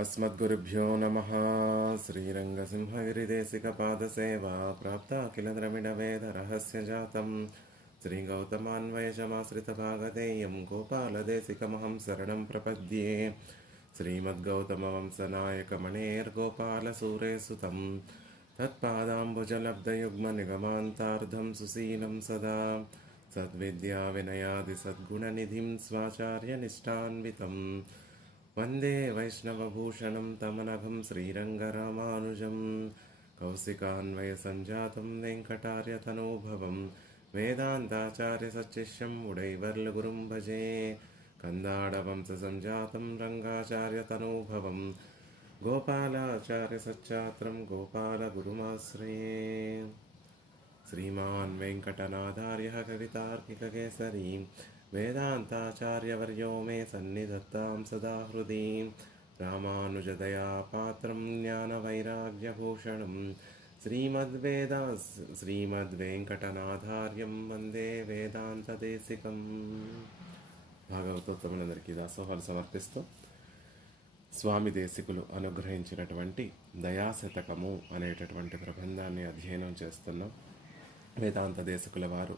अस्मद्गुरुभ्यो नमः। श्रीरङ्गसिंहगिरिदेशिकपादसेवा प्राप्ता किल द्रविडवेदरहस्यजातं श्रीगौतमान्वयशमाश्रितभागधेयं गोपालदेशिकमहं शरणं प्रपद्ये। श्रीमद्गौतमवंशनायकमणेर्गोपालसूरेसुतं तत्पादाम्बुजलब्धयुग्मनिगमान्तार्धं सुशीलं सदा सद्विद्याविनयादिसद्गुणनिधिं स्वाचार्यनिष्ठान्वितं वन्दे वैष्णवभूषणं तमनघं श्रीरङ्गरामानुजं कौशिकान्वयसञ्जातं वेङ्कटार्यतनूभवं वेदान्ताचार्यसच्शिष्यं उडैवर्लुगुरुं भजे। कन्दाडवंशसञ्जातं रङ्गाचार्यतनूभवं गोपालाचार्यसच्चात्रं गोपालगुरुमाश्रये। श्रीमान् वेङ्कटनाथार्यः कवितार्किककेसरी वेदान्ताचार्यवर्यो मे सन्निधत्तां सदा हृदि। रामानुजदयापात्रं ज्ञानवैराग्यभूषणं श्रीमद्वेङ्कटनाथार्यं वन्दे వేదాంతదేశికం। భాగవతోత్తములందరికీ దాసోహాలు సమర్పిస్తూ స్వామి దేశికులు అనుగ్రహించినటువంటి దయాశతకము అనేటటువంటి ప్రబంధాన్ని అధ్యయనం చేస్తున్నాం. వేదాంత దేశికుల వారు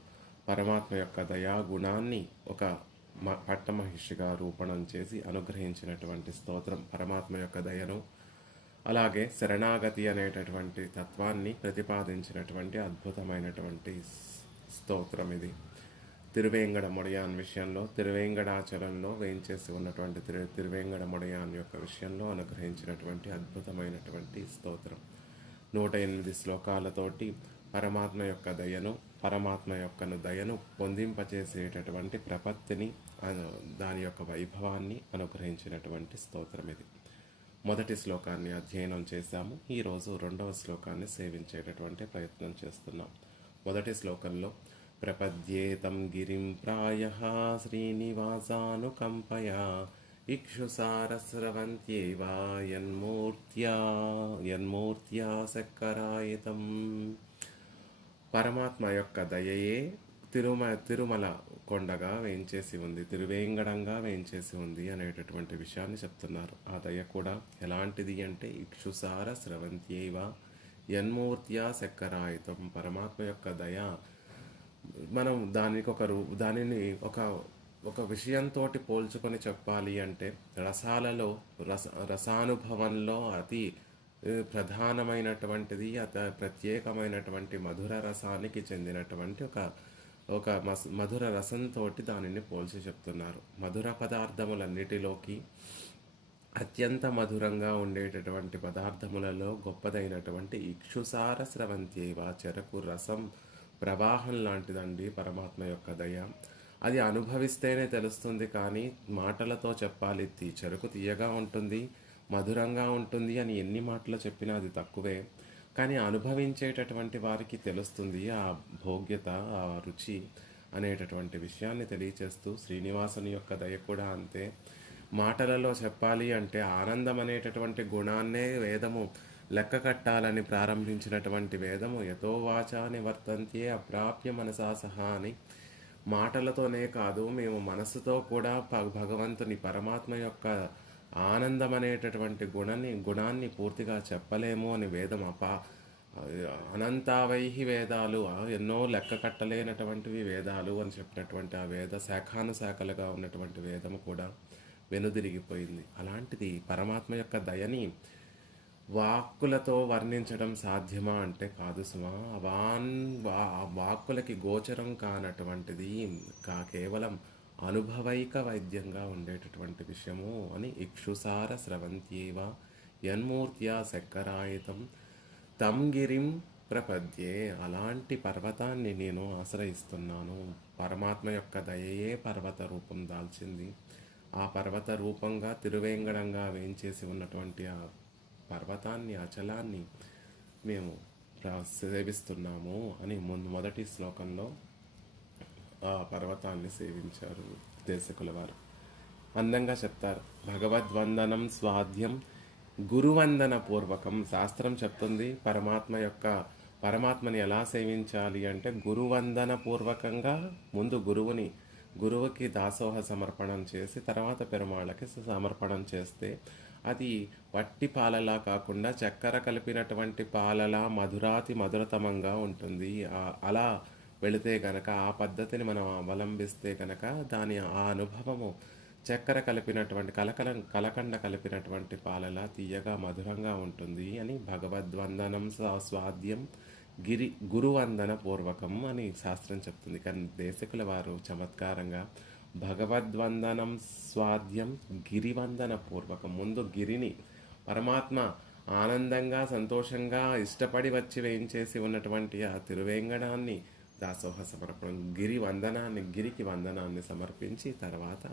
పరమాత్మ యొక్క దయాగుణాన్ని ఒక పట్టమహిషిగా రూపణం చేసి అనుగ్రహించినటువంటి స్తోత్రం పరమాత్మ యొక్క దయను, అలాగే శరణాగతి అనేటటువంటి తత్వాన్ని ప్రతిపాదించినటువంటి అద్భుతమైనటువంటి స్తోత్రం ఇది. తిరువేంగడముడియాన్ విషయంలో, తిరువేంగడాచలంలో వేయించేసి ఉన్నటువంటి తిరువేంగడముడియాన్ యొక్క విషయంలో అనుగ్రహించినటువంటి అద్భుతమైనటువంటి స్తోత్రం. 108 శ్లోకాలతోటి పరమాత్మ యొక్క దయను, పరమాత్మ యొక్క దయను పొందింపచేసేటటువంటి ప్రపత్తిని, దాని యొక్క వైభవాన్ని అనుగ్రహించినటువంటి స్తోత్రం ఇది. మొదటి శ్లోకాన్ని అధ్యయనం చేశాము. ఈరోజు రెండవ శ్లోకాన్ని సేవించేటటువంటి ప్రయత్నం చేస్తున్నాం. మొదటి శ్లోకంలో ప్రపద్యేతం గిరిం ప్రాయః శ్రీనివాసానుకంపయా ఇక్షుసారస్రవంత్యేవ యన్మూర్త్యా శక్కరాయితం. పరమాత్మ యొక్క దయయే తిరుమల కొండగా వేయించేసి ఉంది, తిరువేంగడంగా వేయించేసి ఉంది అనేటటువంటి విషయాన్ని చెప్తున్నారు. ఆ దయ కూడా ఎలాంటిది అంటే ఇక్షుసార స్రవంత్యేవ యన్మూర్త్యా శక్కరాయితం. పరమాత్మ యొక్క దయ మనం దానిని ఒక విషయంతో పోల్చుకొని చెప్పాలి అంటే రసాలలో రసానుభవంలో అతి ప్రధానమైనటువంటిది, ప్రత్యేకమైనటువంటి మధుర రసానికి చెందినటువంటి ఒక మధుర రసంతో దానిని పోల్చి చెప్తున్నారు. మధుర పదార్థములన్నిటిలోకి అత్యంత మధురంగా ఉండేటటువంటి పదార్థములలో గొప్పదైనటువంటి ఇక్షుసార స్రవంత్యేవ, చెరకు రసం ప్రవాహం లాంటిదండి పరమాత్మ యొక్క దయ. అది అనుభవిస్తేనే తెలుస్తుంది, కానీ మాటలతో చెప్పాలి. చెరకు తీయగా ఉంటుంది, మధురంగా ఉంటుంది అని ఎన్ని మాటలు చెప్పినా అది తక్కువే. కానీ అనుభవించేటటువంటి వారికి తెలుస్తుంది ఆ భోగ్యత, ఆ రుచి అనేటటువంటి విషయాన్ని తెలియచేస్తూ శ్రీనివాసుని యొక్క దయ కూడా అంతే. మాటలలో చెప్పాలి అంటే ఆనందం అనేటటువంటి గుణాన్నే వేదము లెక్క కట్టాలని ప్రారంభించినటువంటి వేదము యతో వాచా నివర్తంతే అప్రాప్య మనసా సహా అని, మాటలతోనే కాదు మేము మనసుతో కూడా భగవంతుని పరమాత్మ యొక్క ఆనందం అనేటటువంటి గుణాన్ని పూర్తిగా చెప్పలేము అని వేదం అనంతావైహి వేదాలు, ఎన్నో లెక్క కట్టలేనటువంటివి వేదాలు అని చెప్పినటువంటి ఆ వేద శాఖానుశాఖలుగా ఉన్నటువంటి వేదము కూడా వెనుదిరిగిపోయింది. అలాంటిది పరమాత్మ యొక్క దయని వాక్కులతో వర్ణించడం సాధ్యమా అంటే కాదు సుమా. వాక్కులకి గోచరం కానటువంటిది, కేవలం అనుభవైక వైద్యంగా ఉండేటటువంటి విషయము అని ఇక్షుసార స్రవంత్యేవ యన్మూర్త్యా శక్కరాయితం తం గిరిం ప్రపద్యే. అలాంటి పర్వతాన్ని నేను ఆశ్రయిస్తున్నాను. పరమాత్మ యొక్క దయయే పర్వత రూపం దాల్చింది. ఆ పర్వత రూపంగా తిరువేంగడంగా వేయించేసి ఉన్నటువంటి ఆ పర్వతాన్ని, అచలాన్ని మేము సేవిస్తున్నాము అని మొదటి శ్లోకంలో ఆ పర్వతాన్ని సేవించారు దేశకుల వారు. అందంగా చెప్తారు. భగవద్వందనం స్వాధ్యం గురువందన పూర్వకం. శాస్త్రం చెప్తుంది పరమాత్మని ఎలా సేవించాలి అంటే గురువందన పూర్వకంగా ముందు గురువుకి దాసోహ సమర్పణం చేసి తర్వాత పెరుమాళ్ళకి సమర్పణం చేస్తే అది వట్టి పాలలా కాకుండా చక్కెర కలిపినటువంటి పాలలా మధురాతి మధురతమంగా ఉంటుంది. అలా వెళితే గనక, ఆ పద్ధతిని మనం అవలంబిస్తే గనక దాని ఆ అనుభవము చక్కెర కలిపినటువంటి కలకండ కలిపినటువంటి పాలలా తీయగా మధురంగా ఉంటుంది అని భగవద్వందనం స్వాద్యం గురువందన పూర్వకం అని శాస్త్రం చెప్తుంది. కానీ దేశకుల వారు చమత్కారంగా భగవద్వందనం స్వాద్యం గిరివందన పూర్వకం, ముందు గిరిని, పరమాత్మ ఆనందంగా సంతోషంగా ఇష్టపడి వచ్చి వేయించేసి ఉన్నటువంటి ఆ తిరువేంగడాన్ని దాసోహ సమర్పణం, గిరికి వందనాన్ని సమర్పించి తర్వాత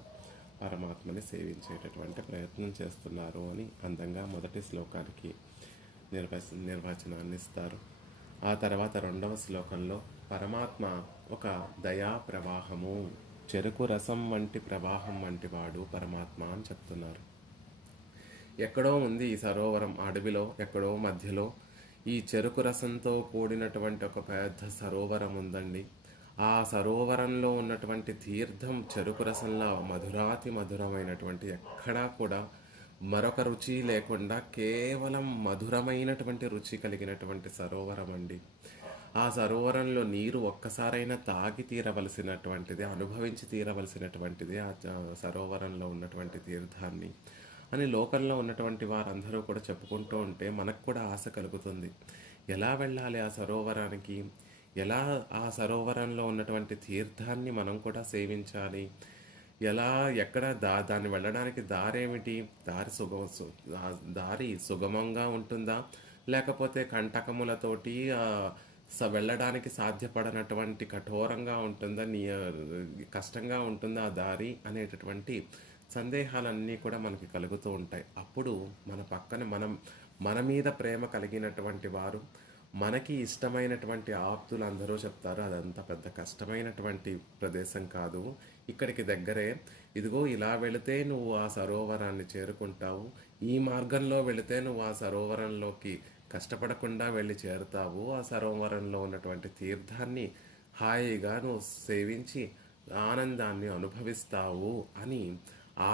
పరమాత్మని సేవించేటటువంటి ప్రయత్నం చేస్తున్నారు అని అందంగా మొదటి శ్లోకానికి నిర్వచనాన్ని ఇస్తారు. ఆ తర్వాత రెండవ శ్లోకంలో పరమాత్మ ఒక దయా ప్రవాహము, చెరుకు రసం వంటి ప్రవాహం వంటి వాడు పరమాత్మ అని చెప్తున్నారు. ఎక్కడో ఉంది ఈ సరోవరం, అడవిలో ఎక్కడో మధ్యలో ఈ చెరుకు రసంతో కూడినటువంటి ఒక పెద్ద సరోవరం ఉందండి. ఆ సరోవరంలో ఉన్నటువంటి తీర్థం చెరుకు రసంలో మధురాతి మధురమైనటువంటి, ఎక్కడా కూడా మరొక రుచి లేకుండా కేవలం మధురమైనటువంటి రుచి కలిగినటువంటి సరోవరం అండి. ఆ సరోవరంలో నీరు ఒక్కసారైనా తాగి తీరవలసినటువంటిది, అనుభవించి తీరవలసినటువంటిది ఆ సరోవరంలో ఉన్నటువంటి తీర్థాన్ని అని లోకంలో ఉన్నటువంటి వారందరూ కూడా చెప్పుకుంటూ ఉంటే మనకు కూడా ఆశ కలుగుతుంది. ఎలా వెళ్ళాలి ఆ సరోవరానికి, ఎలా ఆ సరోవరంలో ఉన్నటువంటి తీర్థాన్ని మనం కూడా సేవించాలి, ఎలా, ఎక్కడ దాన్ని వెళ్ళడానికి దారేమిటి, దారి సుగమంగా ఉంటుందా, లేకపోతే కంటకములతోటి వెళ్ళడానికి సాధ్యపడనటువంటి కఠోరంగా ఉంటుందా, కష్టంగా ఉంటుందా ఆ దారి అనేటటువంటి సందేహాలన్నీ కూడా మనకి కలుగుతూ ఉంటాయి. అప్పుడు మన పక్కన మన మీద ప్రేమ కలిగినటువంటి వారు, మనకి ఇష్టమైనటువంటి ఆప్తులు అందరూ చెప్తారు, అదంతా పెద్ద కష్టమైనటువంటి ప్రదేశం కాదు, ఇక్కడికి దగ్గరే, ఇదిగో ఇలా వెళితే నువ్వు ఆ సరోవరాన్ని చేరుకుంటావు, ఈ మార్గంలో వెళితే నువ్వు ఆ సరోవరంలోకి కష్టపడకుండా వెళ్ళి చేరుతావు, ఆ సరోవరంలో ఉన్నటువంటి తీర్థాన్ని హాయిగా నువ్వు సేవించి ఆనందాన్ని అనుభవిస్తావు అని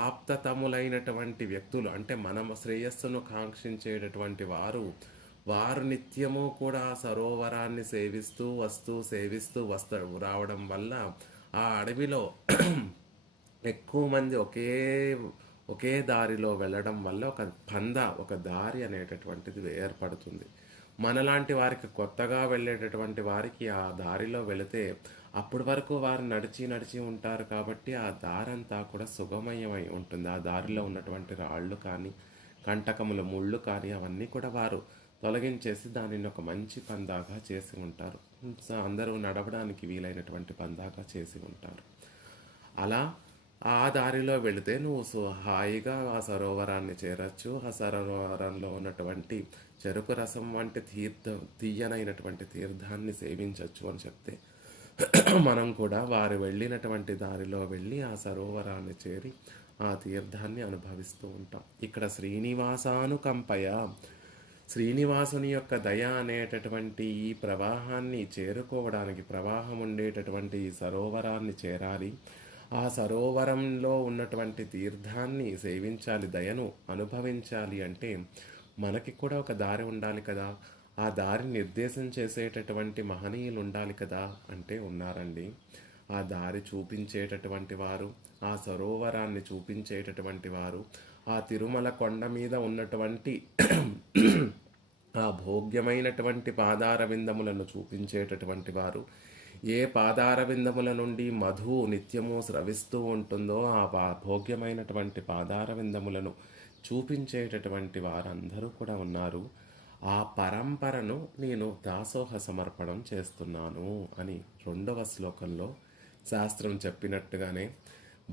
ఆప్తతములైనటువంటి వ్యక్తులు, అంటే మన శ్రేయస్సును కాంక్షించేటటువంటి వారు నిత్యము కూడా సరోవరాన్ని సేవిస్తూ రావడం వల్ల ఆ అడవిలో ఎక్కువ మంది ఒకే దారిలో వెళ్ళడం వల్ల ఒక దారి అనేటటువంటిది ఏర్పడుతుంది. మనలాంటి వారికి, కొత్తగా వెళ్ళేటటువంటి వారికి ఆ దారిలో వెళితే అప్పటి వరకు వారు నడిచి ఉంటారు కాబట్టి ఆ దారంతా కూడా సుగమయమై ఉంటుంది. ఆ దారిలో ఉన్నటువంటి రాళ్ళు కానీ, కంటకముల ముళ్ళు కానీ అవన్నీ కూడా వారు తొలగించేసి దానిని ఒక మంచి పందాగా చేసి ఉంటారు. అందరూ నడవడానికి వీలైనటువంటి పందాగా చేసి ఉంటారు. అలా ఆ దారిలో వెళితే నువ్వు హాయిగా ఆ సరోవరాన్ని చేరచ్చు, ఆ సరోవరంలో ఉన్నటువంటి చెరుకు రసం వంటి తీయనైనటువంటి తీర్థాన్ని సేవించవచ్చు అని చెప్తే మనం కూడా వారు వెళ్ళినటువంటి దారిలో వెళ్ళి ఆ సరోవరాన్ని చేరి ఆ తీర్థాన్ని అనుభవిస్తూ ఉంటాం. ఇక్కడ శ్రీనివాసానుకంపయ, శ్రీనివాసుని యొక్క దయ అనేటటువంటి ఈ ప్రవాహాన్ని చేరుకోవడానికి, ప్రవాహం ఉండేటటువంటి ఈ సరోవరాన్ని చేరాలి, ఆ సరోవరంలో ఉన్నటువంటి తీర్థాన్ని సేవించాలి, దయను అనుభవించాలి అంటే మనకి కూడా ఒక దారి ఉండాలి కదా, ఆ దారి నిర్దేశం చేసేటటువంటి మహనీయులు ఉండాలి కదా అంటే ఉన్నారండి. ఆ దారి చూపించేటటువంటి వారు, ఆ సరోవరాన్ని చూపించేటటువంటి వారు, ఆ తిరుమల కొండ మీద ఉన్నటువంటి ఆ భోగ్యమైనటువంటి పాదార విందములను చూపించేటటువంటి వారు, ఏ పాదార విందముల నుండి మధు నిత్యము స్రవిస్తూ ఉంటుందో ఆ భోగ్యమైనటువంటి పాదార విందములను చూపించేటటువంటి వారందరూ కూడా ఉన్నారు. ఆ పరంపరను నేను దాసోహ సమర్పణం చేస్తున్నాను అని రెండవ శ్లోకంలో శాస్త్రం చెప్పినట్టుగానే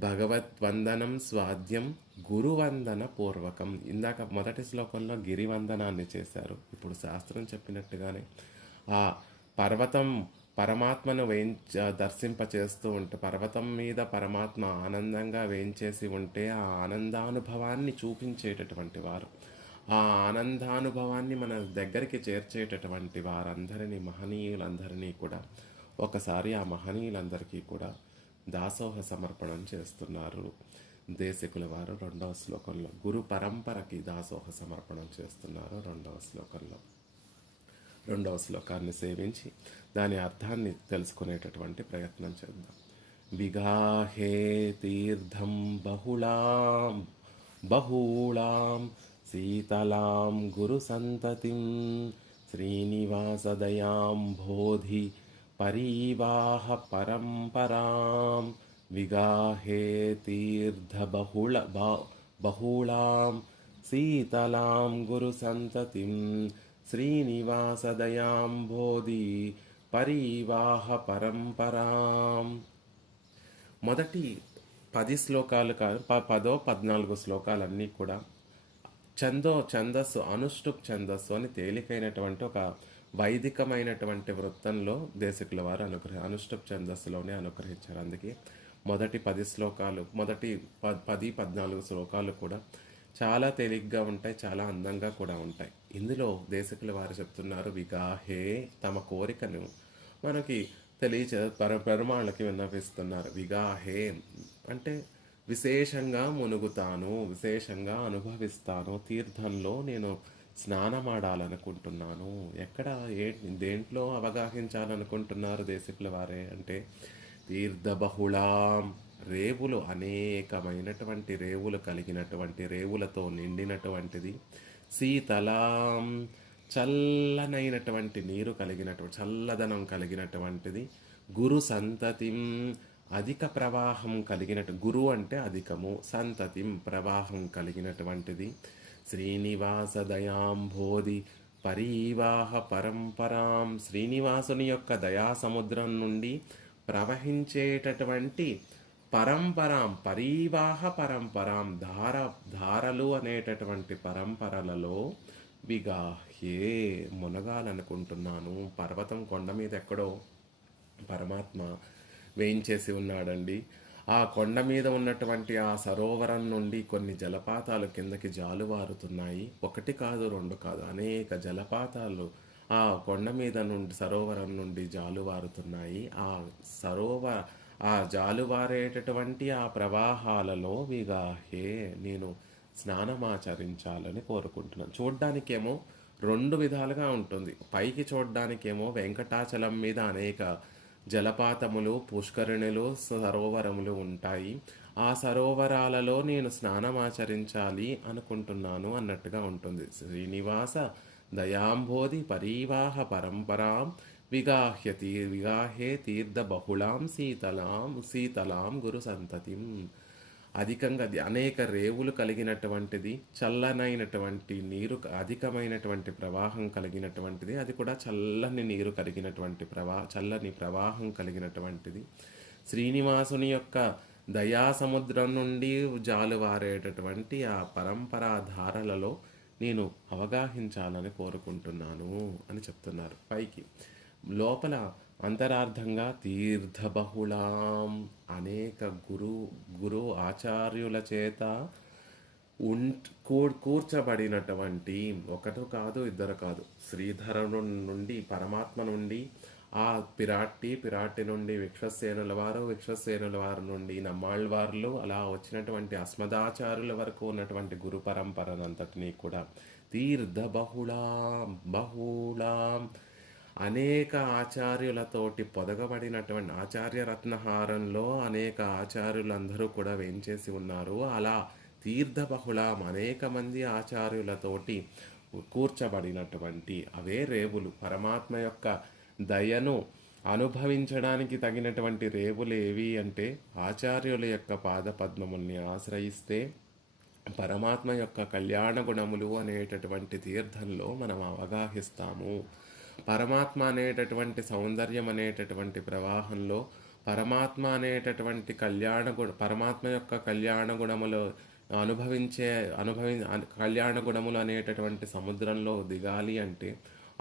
భగవద్వందనం స్వాద్యం గురువందన పూర్వకం. ఇందాక మొదటి శ్లోకంలో గిరివందనాన్ని చేశారు. ఇప్పుడు శాస్త్రం చెప్పినట్టుగానే ఆ పరమాత్మను దర్శింపచేస్తూ ఉంటే, పర్వతం మీద పరమాత్మ ఆనందంగా వేయించేసి ఉంటే ఆ ఆనందానుభవాన్ని చూపించేటటువంటి వారు, ఆ ఆనందానుభవాన్ని మన దగ్గరికి చేర్చేటటువంటి వారందరినీ, మహనీయులందరినీ కూడా ఒకసారి ఆ మహనీయులందరికీ కూడా దాసోహ సమర్పణం చేస్తున్నారు. దేశికుల వారు 2వ శ్లోకంలో గురు పరంపరకి దాసోహ సమర్పణం చేస్తున్నారు. 2వ శ్లోకాన్ని సేవించి దాని అర్థాన్ని తెలుసుకునేటటువంటి ప్రయత్నం చేద్దాం. విగాహే తీర్థం బహూళాం శీతలాం గురు సంతతిం శ్రీనివాసదయాం బోధి పరీవాహ పరంపరాం. విగాహే తీర్థ బహూళాం శీతలాం గురు సంతతిం శ్రీనివాసదయాం బోధి పరీవాహ పరంపరాం. మొదటి 10 శ్లోకాలు కాదు, 14 శ్లోకాలన్నీ కూడా ఛందస్సు అనుష్టుప్ ఛందస్సు అని తేలికైనటువంటి ఒక వైదికమైనటువంటి వృత్తంలో దేశికుల వారు అనుష్టుప్ ఛందస్సులోనే అనుగ్రహించారు. అందుకే మొదటి 10 శ్లోకాలు, మొదటి 14 శ్లోకాలు కూడా చాలా తేలిగ్గా ఉంటాయి, చాలా అందంగా కూడా ఉంటాయి. ఇందులో దేశికుల వారు చెప్తున్నారు, విగాహే తమ కోరికను మనకి పెరుమాళ్ళకి విన్నవిస్తున్నారు. విగాహే అంటే విశేషంగా మునుగుతాను, విశేషంగా అనుభవిస్తాను, తీర్థంలో నేను స్నానమాడాలనుకుంటున్నాను. ఎక్కడ దేంట్లో అవగాహించాలనుకుంటున్నారు దేశికుల వారే అంటే తీర్థబహుళాం, రేవులు అనేకమైనటువంటి రేవులు కలిగినటువంటి, రేవులతో నిండినటువంటిది. శీతలాం, చల్లనైనటువంటి నీరు కలిగినటువంటి, చల్లదనం కలిగినటువంటిది. గురు సంతతిం, అధిక ప్రవాహం కలిగినట్టు, గురు అంటే అధికము, సంతతిం ప్రవాహం కలిగినటువంటిది. శ్రీనివాస దయాంబోధి పరీవాహ పరంపరాం, శ్రీనివాసుని యొక్క దయాసముద్రం నుండి ప్రవహించేటటువంటి పరంపరాం, పరీవాహ పరంపరాం, ధారలు అనేటటువంటి పరంపరలలో విగాహ్యే మునగాలనుకుంటున్నాను. పర్వతం కొండ మీద ఎక్కడో పరమాత్మ వేయించేసి ఉన్నాడండి. ఆ కొండ మీద ఉన్నటువంటి ఆ సరోవరం నుండి కొన్ని జలపాతాలు కిందకి జాలువారుతున్నాయి. 1 కాదు 2 కాదు, అనేక జలపాతాలు ఆ కొండ మీద నుండి, సరోవరం నుండి జాలువారుతున్నాయి. ఆ జాలువారేటటువంటి ఆ ప్రవాహాలలో విగాహే నేను స్నానమాచరించాలని కోరుకుంటున్నాను. చూడ్డానికేమో 2 విధాలుగా ఉంటుంది. పైకి చూడ్డానికేమో వెంకటాచలం మీద అనేక జలపాతములు, పుష్కరిణులు, సరోవరములు ఉంటాయి. ఆ సరోవరాలలో నేను స్నానమాచరించాలి అనుకుంటున్నాను అన్నట్టుగా ఉంటుంది. శ్రీనివాస దయాంబోధి పరీవాహ పరంపరాం విగాహే తీర్థ బహుళాం శీతలాం గురు సంతతిం. అధికంగా అనేక రేవులు కలిగినటువంటిది, చల్లనైనటువంటి నీరు, అధికమైనటువంటి ప్రవాహం కలిగినటువంటిది, అది కూడా చల్లని నీరు కలిగినటువంటి చల్లని ప్రవాహం కలిగినటువంటిది. శ్రీనివాసుని యొక్క దయా సముద్రం నుండి జాలువారేటటువంటి ఆ పరంపరా ధారలలో నేను అవగాహించాలని కోరుకుంటున్నాను అని చెప్తున్నారు. పైకి లోపల అంతరార్థంగా తీర్థబహుళాం, అనేక గురు ఆచార్యుల చేత కూర్చబడినటువంటి, 1 కాదు 2 కాదు, శ్రీధరుడు నుండి, పరమాత్మ నుండి ఆ పిరాట్టి నుండి విశ్వసేనుల వారు నుండి నమ్మాళ్ళవార్లు, అలా వచ్చినటువంటి అస్మదాచార్యుల వరకు ఉన్నటువంటి గురు పరంపరనంతటినీ కూడా బహుళాం అనేక ఆచార్యులతోటి పొదగబడినటువంటి ఆచార్య రత్నహారంలో అనేక ఆచార్యులందరూ కూడా వేంచేసి ఉన్నారు. అలా తీర్థబహుళాం, అనేక మంది ఆచార్యులతోటి కూర్చబడినటువంటి అవే రేవులు, పరమాత్మ యొక్క దయను అనుభవించడానికి తగినటువంటి రేవులు ఏవి అంటే ఆచార్యుల యొక్క పాదపద్మముల్ని ఆశ్రయిస్తే పరమాత్మ యొక్క కళ్యాణ గుణములు అనేటటువంటి తీర్థంలో మనం అవగాహిస్తాము. పరమాత్మ అనేటటువంటి సౌందర్యం అనేటటువంటి ప్రవాహంలో పరమాత్మ అనేటటువంటి పరమాత్మ యొక్క కళ్యాణ గుణములు కళ్యాణ గుణములు అనేటటువంటి సముద్రంలో దిగాలి అంటే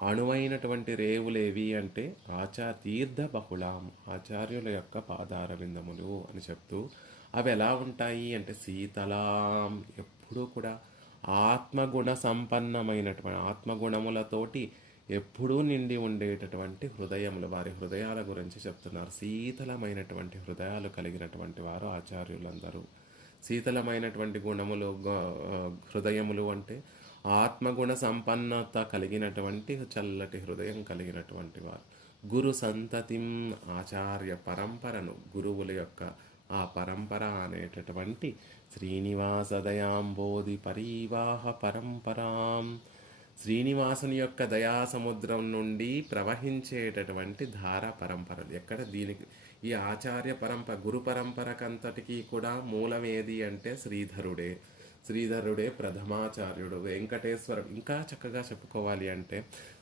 అణువైనటువంటి రేవులేవి అంటే తీర్థ బహుళాం, ఆచార్యుల యొక్క పాదార విందములు అని చెప్తూ, అవి ఎలా ఉంటాయి అంటే శీతలాం, ఎప్పుడూ కూడా ఆత్మగుణ సంపన్నమైనటువంటి, ఆత్మగుణములతోటి ఎప్పుడూ నిండి ఉండేటటువంటి హృదయములు, వారి హృదయాల గురించి చెప్తున్నారు. శీతలమైనటువంటి హృదయాలు కలిగినటువంటి వారు ఆచార్యులందరూ. శీతలమైనటువంటి గుణములు హృదయములు అంటే ఆత్మగుణ సంపన్నత కలిగినటువంటి చల్లటి హృదయం కలిగినటువంటి వారు. గురు సంతతిం ఆచార్య పరంపరను, గురువుల యొక్క ఆ పరంపర అనేటటువంటి శ్రీనివాస దయాంబోధి పరివాహ పరంపరాం, శ్రీనివాసుని యొక్క దయా సముద్రం నుండి ప్రవహించేటటువంటి ధార పరంపరలు. ఎక్కడ దీనికి ఈ ఆచార్య పరంపర, గురు పరంపరకంతటికీ కూడా మూలం ఏది అంటే శ్రీధరుడే. శ్రీధరుడే ప్రథమాచార్యుడు. వెంకటేశ్వరం ఇంకా చక్కగా చెప్పుకోవాలి అంటే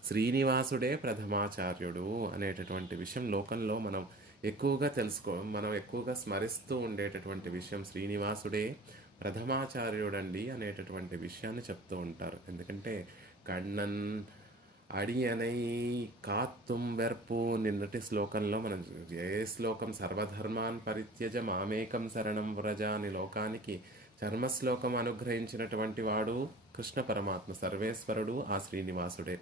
శ్రీనివాసుడే ప్రథమాచార్యుడు అనేటటువంటి విషయం లోకంలో మనం ఎక్కువగా స్మరిస్తూ ఉండేటటువంటి విషయం. శ్రీనివాసుడే ప్రథమాచార్యుడండి అనేటటువంటి విషయాన్ని చెప్తూ ఉంటారు. ఎందుకంటే కണ്ണన్ అడియనై కాత్తుం వెర్పు, నిన్నటి శ్లోకంలో మనం ఏ శ్లోకం, సర్వధర్మాన్ పరిత్యజ మామేకం శరణం వ్రజ అని లోకానికి చర్మశ్లోకం అనుగ్రహించినటువంటి వాడు కృష్ణ పరమాత్మ, సర్వేశ్వరుడు ఆ శ్రీనివాసుడే.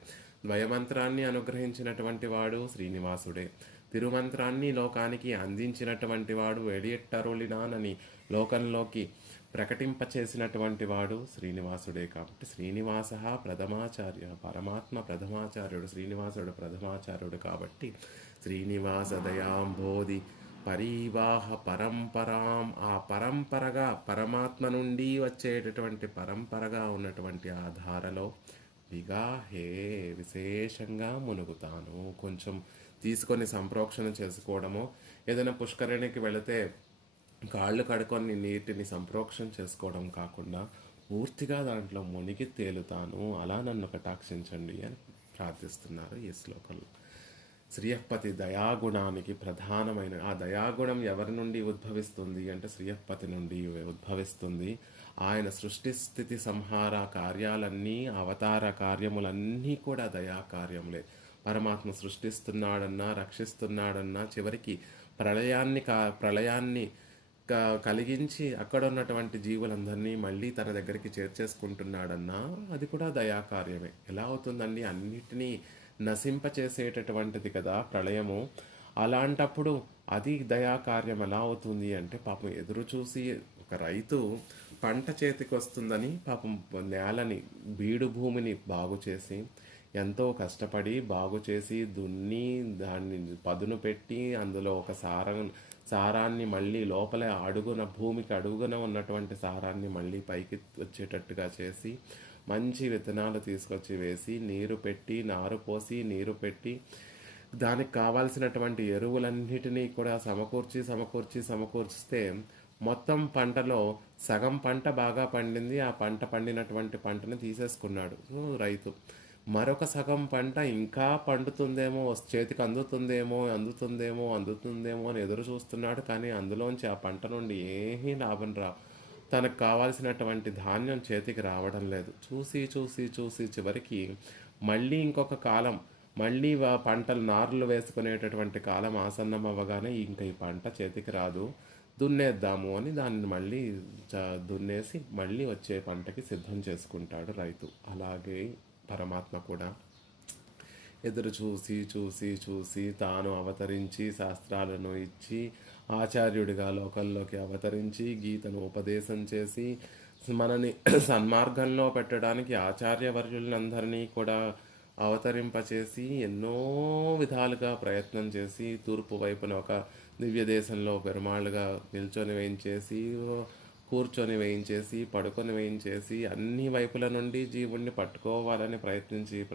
ద్వయమంత్రాన్ని అనుగ్రహించినటువంటి వాడు శ్రీనివాసుడే. తిరుమంత్రాన్ని లోకానికి అందించినటువంటి వాడు, ఎడియట్టరులినానని లోకంలోకి ప్రకటింపచేసినటువంటి వాడు శ్రీనివాసుడే. కాబట్టి శ్రీనివాస ప్రథమాచార్య, పరమాత్మ ప్రథమాచార్యుడు, శ్రీనివాసుడు ప్రథమాచార్యుడు. కాబట్టి శ్రీనివాస దయాంబోధి పరివాహ పరంపరాం, ఆ పరంపరగా పరమాత్మ నుండి వచ్చేటటువంటి పరంపరగా ఉన్నటువంటి ఆ ధారలో విగాహే విశేషంగా మునుగుతాను. కొంచెం తీసుకొని సంప్రోక్షణ చేసుకోవడము, ఏదైనా పుష్కరిణికి వెళితే కాళ్ళు కడుకొని నీటిని సంప్రోక్షణ చేసుకోవడం కాకుండా పూర్తిగా దాంట్లో మునిగి తేలుతాను, అలా నన్ను కటాక్షించండి అని ప్రార్థిస్తున్నారు ఈ శ్లోకంలో. శ్రీయపతి దయాగుణానికి ప్రధానమైన ఆ దయాగుణం ఎవరి నుండి ఉద్భవిస్తుంది అంటే శ్రీయపతి నుండి ఉద్భవిస్తుంది. ఆయన సృష్టి స్థితి సంహార కార్యాలన్నీ, అవతార కార్యములన్నీ కూడా దయా కార్యములే. పరమాత్మ సృష్టిస్తున్నాడన్నా, రక్షిస్తున్నాడన్నా, చివరికి ప్రళయాన్ని కలిగించి అక్కడ ఉన్నటువంటి జీవులందరినీ మళ్ళీ తన దగ్గరికి చేర్చేసుకుంటున్నాడన్నా అది కూడా దయాకార్యమే. ఎలా అవుతుందండి? అన్నిటినీ నశింపచేసేటటువంటిది కదా ప్రళయము. అలాంటప్పుడు అది దయాకార్యం ఎలా అవుతుంది అంటే, పాపం ఎదురు చూసి ఒక రైతు పంట చేతికి వస్తుందని పాపం నేలని, బీడు భూమిని బాగు చేసి ఎంతో కష్టపడి బాగు చేసి దున్ని దాన్ని పదును పెట్టి అందులో ఒక సారాన్ని మళ్ళీ లోపల భూమికి అడుగున ఉన్నటువంటి సారాన్ని మళ్ళీ పైకి వచ్చేటట్టుగా చేసి మంచి విత్తనాలు తీసుకొచ్చి వేసి నీరు పెట్టి, నారు పోసి నీరు పెట్టి, దానికి కావాల్సినటువంటి ఎరువులన్నిటినీ కూడా సమకూర్చిస్తే మొత్తం పంటలో సగం పంట బాగా పండింది. ఆ పండినటువంటి పంటను తీసేసుకున్నాడు రైతు. మరొక సగం పంట ఇంకా పండుతుందేమో, చేతికి అందుతుందేమో అని ఎదురు చూస్తున్నాడు. కానీ అందులోంచి ఆ పంట నుండి ఏమీ లాభం తనకు కావాల్సినటువంటి ధాన్యం చేతికి రావడం లేదు. చూసి చివరికి మళ్ళీ ఇంకొక కాలం, మళ్ళీ పంటలు నార్లు వేసుకునేటటువంటి కాలం ఆసన్నం అవ్వగానే ఇంకా ఈ పంట చేతికి రాదు, దున్నేద్దాము అని దాన్ని మళ్ళీ దున్నేసి మళ్ళీ వచ్చే పంటకి సిద్ధం చేసుకుంటాడు రైతు. అలాగే పరమాత్మ కూడా ఎదురు చూసి తాను అవతరించి శాస్త్రాలను ఇచ్చి ఆచార్యుడిగా లోకల్లోకి అవతరించి గీతను ఉపదేశం చేసి మనని సన్మార్గంలో పెట్టడానికి ఆచార్యవర్యులందరినీ కూడా అవతరింపచేసి ఎన్నో విధాలుగా ప్రయత్నం చేసి తూర్పు వైపున ఒక దివ్య దేశంలో పెరుమాళ్ళుగా నిల్చొని వేయించేసి, కూర్చొని వేయించేసి, పడుకొని వేయించేసి అన్ని వైపుల నుండి జీవుణ్ణి పట్టుకోవాలని ప్రయత్నించి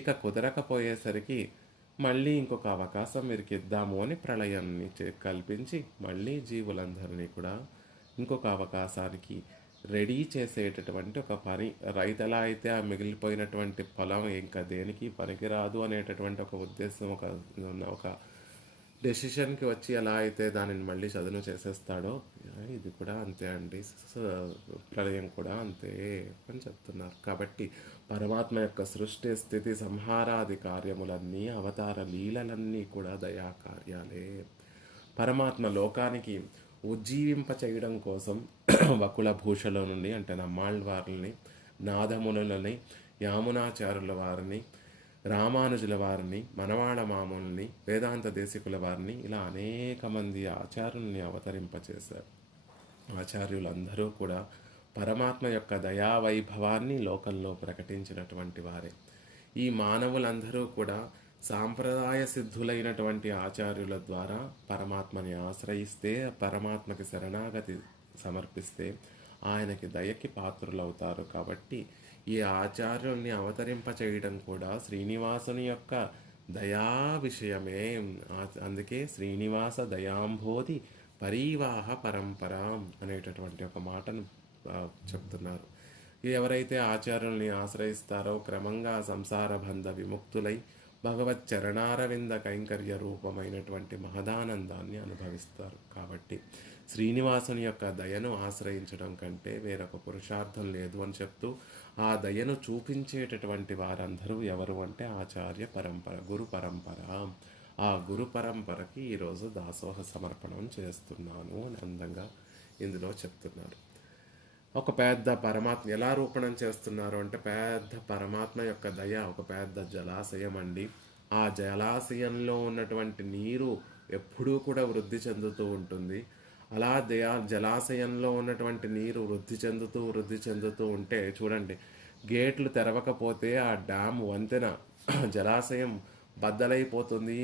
ఇక కుదరకపోయేసరికి మళ్ళీ ఇంకొక అవకాశం వీరికి ఇద్దాము అని ప్రళయాన్ని కల్పించి మళ్ళీ జీవులందరినీ కూడా ఇంకొక అవకాశానికి రెడీ చేసేటటువంటి ఒక పని. రైతు ఎలా అయితే ఆ మిగిలిపోయినటువంటి పొలం ఇంకా దేనికి పనికిరాదు అనేటటువంటి ఒక ఉద్దేశం, ఒక డెసిషన్కి వచ్చి ఎలా అయితే దానిని మళ్ళీ చదును చేసేస్తాడో ఇది కూడా అంతే అండి, ప్రళయం కూడా అంతే అని చెప్తున్నారు. కాబట్టి పరమాత్మ యొక్క సృష్టి స్థితి సంహారాది కార్యములన్నీ, అవతార లీలలన్నీ కూడా దయా కార్యాలే. పరమాత్మ లోకానికి ఉజ్జీవింప చేయడం కోసం వకుల భూషలో నుండి అంటే నమ్మాళ్ళ వారిని, నాదమునులని, యామునాచారుల వారిని, రామానుజుల వారిని, మనవాళ మామూల్ని, వేదాంత దేశికుల వారిని, ఇలా అనేక మంది ఆచార్యుల్ని అవతరింపచేశారు. ఆచార్యులందరూ కూడా పరమాత్మ యొక్క దయా వైభవాన్ని లోకంలో ప్రకటించినటువంటి వారే. ఈ మానవులందరూ కూడా సాంప్రదాయ సిద్ధులైనటువంటి ఆచార్యుల ద్వారా పరమాత్మని ఆశ్రయిస్తే, పరమాత్మకి శరణాగతి సమర్పిస్తే ఆయనకి దయకి పాత్రులవుతారు. కాబట్టి ఈ ఆచార్యుల్ని అవతరింప చేయడం కూడా శ్రీనివాసుని యొక్క దయా విషయమే. అందుకే శ్రీనివాస దయాంబోధి పరీవాహ పరంపర అనేటటువంటి ఒక మాటను చెప్తున్నారు. ఎవరైతే ఆచార్యుల్ని ఆశ్రయిస్తారో క్రమంగా సంసార బంధ విముక్తులై భగవత్ చరణారవింద కైంకర్య రూపమైనటువంటి మహదానందాన్ని అనుభవిస్తారు. కాబట్టి శ్రీనివాసుని యొక్క దయను ఆశ్రయించడం కంటే వేరొక పురుషార్థం లేదు అని చెప్తూ, ఆ దయను చూపించేటటువంటి వారందరూ ఎవరు అంటే ఆచార్య పరంపర, గురు పరంపర. ఆ గురు పరంపరకి ఈరోజు దాసోహ సమర్పణం చేస్తున్నాను అని అందంగా ఇందులో చెప్తున్నారు. ఒక పెద్ద పరమాత్మ ఎలా రూపణం చేస్తున్నారు అంటే, పెద్ద పరమాత్మ యొక్క దయ ఒక పెద్ద జలాశయం అండి. ఆ జలాశయంలో ఉన్నటువంటి నీరు ఎప్పుడూ కూడా వృద్ధి చెందుతూ ఉంటుంది. అలా జలాశయంలో ఉన్నటువంటి నీరు వృద్ధి చెందుతూ ఉంటే చూడండి, గేట్లు తెరవకపోతే ఆ డ్యామ్ వంతెన జలాశయం బద్దలైపోతుంది.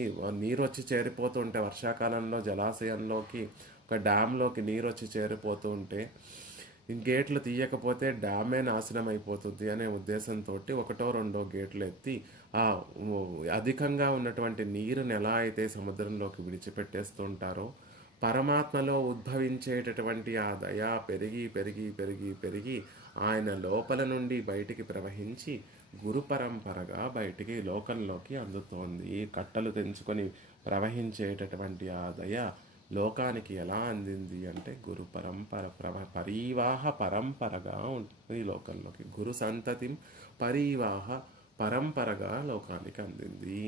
నీరు వచ్చి చేరిపోతూ ఉంటే, వర్షాకాలంలో జలాశయంలోకి ఒక డ్యామ్లోకి నీరు వచ్చి చేరిపోతూ ఉంటే గేట్లు తీయకపోతే డ్యామే నాశనం అయిపోతుంది అనే ఉద్దేశంతో ఒకటో రెండో గేట్లు ఎత్తి ఆ అధికంగా ఉన్నటువంటి నీరుని ఎలా అయితే సముద్రంలోకి విడిచిపెట్టేస్తూ ఉంటారో, పరమాత్మలో ఉద్భవించేటటువంటి ఆ దయ పెరిగి పెరిగి పెరిగి పెరిగి ఆయన లోపల నుండి బయటికి ప్రవహించి గురు పరంపరగా బయటికి లోకంలోకి అందుతోంది. కట్టలు తెంచుకొని ప్రవహించేటటువంటి ఆ దయ లోకానికి ఎలా అందింది అంటే గురు పరంపర పరీవాహ పరంపరగా ఉంటుంది లోకంలోకి. గురు సంతతి పరీవాహ పరంపరగా లోకానికి అందింది.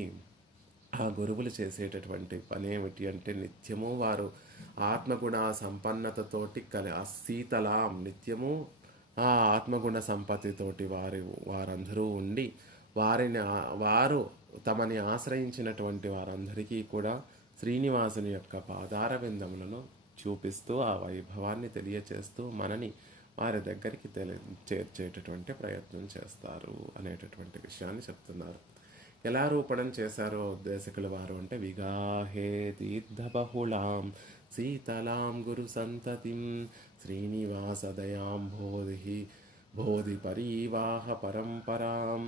ఆ గురువులు చేసేటటువంటి పని ఏమిటి అంటే, నిత్యము వారు ఆత్మగుణ సంపన్నతతోటి శీతలాం నిత్యము ఆ ఆత్మగుణ సంపత్తితోటి వారందరూ ఉండి వారు తమని ఆశ్రయించినటువంటి వారందరికీ కూడా శ్రీనివాసుని యొక్క పాదార విందములను చూపిస్తూ ఆ వైభవాన్ని తెలియచేస్తూ మనని వారి దగ్గరికి చేర్చేటటువంటి ప్రయత్నం చేస్తారు అనేటటువంటి విషయాన్ని చెప్తున్నారు. ఎలా రూపణం చేశారో దేశకుల వారు అంటే, విగాహే తీర్థ బహుళాం శీతలాం గురు సంతతిం శ్రీనివాస దయాం బోధి పరీవాహ పరంపరాం.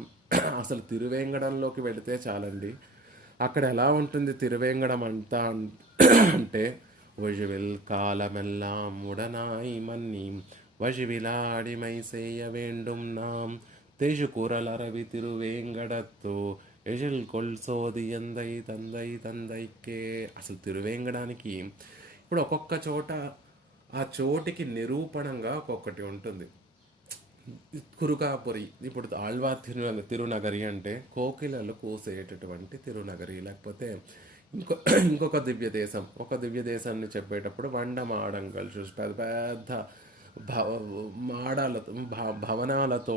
అసలు తిరువేంగడంలోకి వెళితే చాలండి, అక్కడ ఎలా ఉంటుంది తిరువేంగడం అంతా అంటే, వజువిల్ కాలమెల్లాం ఉడనాయి మన్నీ వజువిలాడిమై செய்ய வேண்டும் நாம் தெஜுகுரலரவி తిరువేంగడతో ఎజిల్ కొల్సోది ఎందై తందైకే. అసలు తిరువేంగడానికి ఇప్పుడు ఒక్కొక్క చోట ఆ చోటికి నిరూపణంగా ఒక్కొక్కటి ఉంటుంది. కురుకాపురి, ఇప్పుడు ఆళ్వార్ తిరునగరి అంటే కోకిలలు కూసేటటువంటి తిరునగరి. లేకపోతే ఇంకొక దివ్య దేశం, ఒక దివ్య దేశాన్ని చెప్పేటప్పుడు వండమాడంగల్ చూసి పెద్ద పెద్ద మాడాలతో భవనాలతో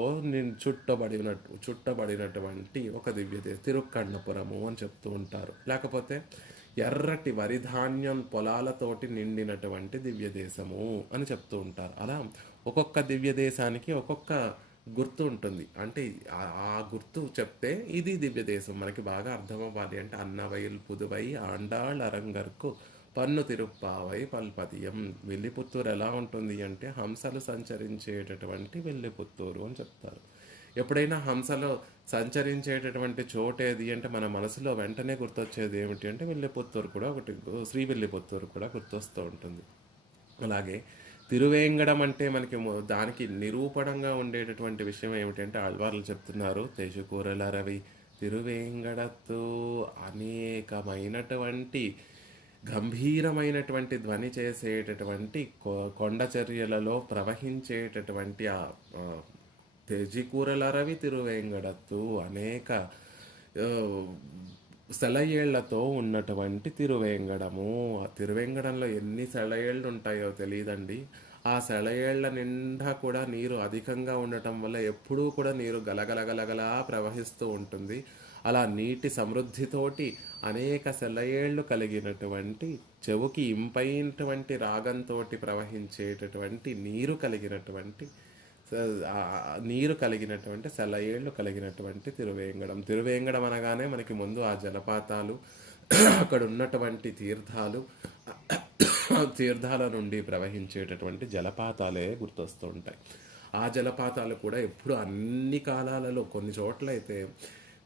చుట్టబడినటువంటి ఒక దివ్య దేశం తిరుక్కన్నపురము అని చెప్తూ ఉంటారు. లేకపోతే ఎర్రటి వరిధాన్యం పొలాలతోటి నిండినటువంటి దివ్య దేశము అని చెప్తూ ఉంటారు. అలా ఒక్కొక్క దివ్య దేశానికి ఒక్కొక్క గుర్తు ఉంటుంది. అంటే ఆ గుర్తు చెప్తే ఇది దివ్య దేశం మనకి బాగా అర్థం అవ్వాలి అంటే, అన్నవయల్ పుదువై ఆండాళ్ అరంగర్కు పన్ను తిరుప్పావై పల్పతియం. వెల్లిపుత్తూరు ఎలా ఉంటుంది అంటే, హంసలు సంచరించేటటువంటి వెల్లిపుత్తూరు అని చెప్తారు. ఎప్పుడైనా హంసలో సంచరించేటటువంటి చోటు ఏది అంటే మన మనసులో వెంటనే గుర్తొచ్చేది ఏమిటి అంటే వెల్లిపుత్తూరు కూడా ఒకటి, శ్రీ వెల్లిపుత్తూరు కూడా గుర్తొస్తూ ఉంటుంది. అలాగే తిరువేంగడం అంటే మనకి దానికి నిరూపణంగా ఉండేటటువంటి విషయం ఏమిటంటే, ఆళ్వార్లు చెప్తున్నారు, తెజుకూరలరవి తిరువేంగడతో అనేకమైనటువంటి గంభీరమైనటువంటి ధ్వని చేసేటటువంటి కొండచర్యలలో ప్రవహించేటటువంటి ఆ తెజికూరలరవి తిరువేంగడత్తు అనేక సెలయేళ్లతో ఉన్నటువంటి తిరువేంగడము. ఆ తిరువేంగడంలో ఎన్ని సెలయేళ్ళు ఉంటాయో తెలియదండి. ఆ సెలయేళ్ల నిండా కూడా నీరు అధికంగా ఉండటం వల్ల ఎప్పుడూ కూడా నీరు గలగలగలగలా ప్రవహిస్తూ ఉంటుంది. అలా నీటి సమృద్ధితోటి అనేక సెలయేళ్ళు కలిగినటువంటి చెవుకి ఇంపైనటువంటి రాగంతో ప్రవహించేటటువంటి నీరు కలిగినటువంటి సెలయేళ్ళు కలిగినటువంటి తిరువేంగడం. తిరువేంగడం అనగానే మనకి ముందు ఆ జలపాతాలు, అక్కడ ఉన్నటువంటి తీర్థాల నుండి ప్రవహించేటటువంటి జలపాతాలే గుర్తొస్తూ ఉంటాయి. ఆ జలపాతాలు కూడా ఎప్పుడు అన్ని కాలాలలో, కొన్ని చోట్ల అయితే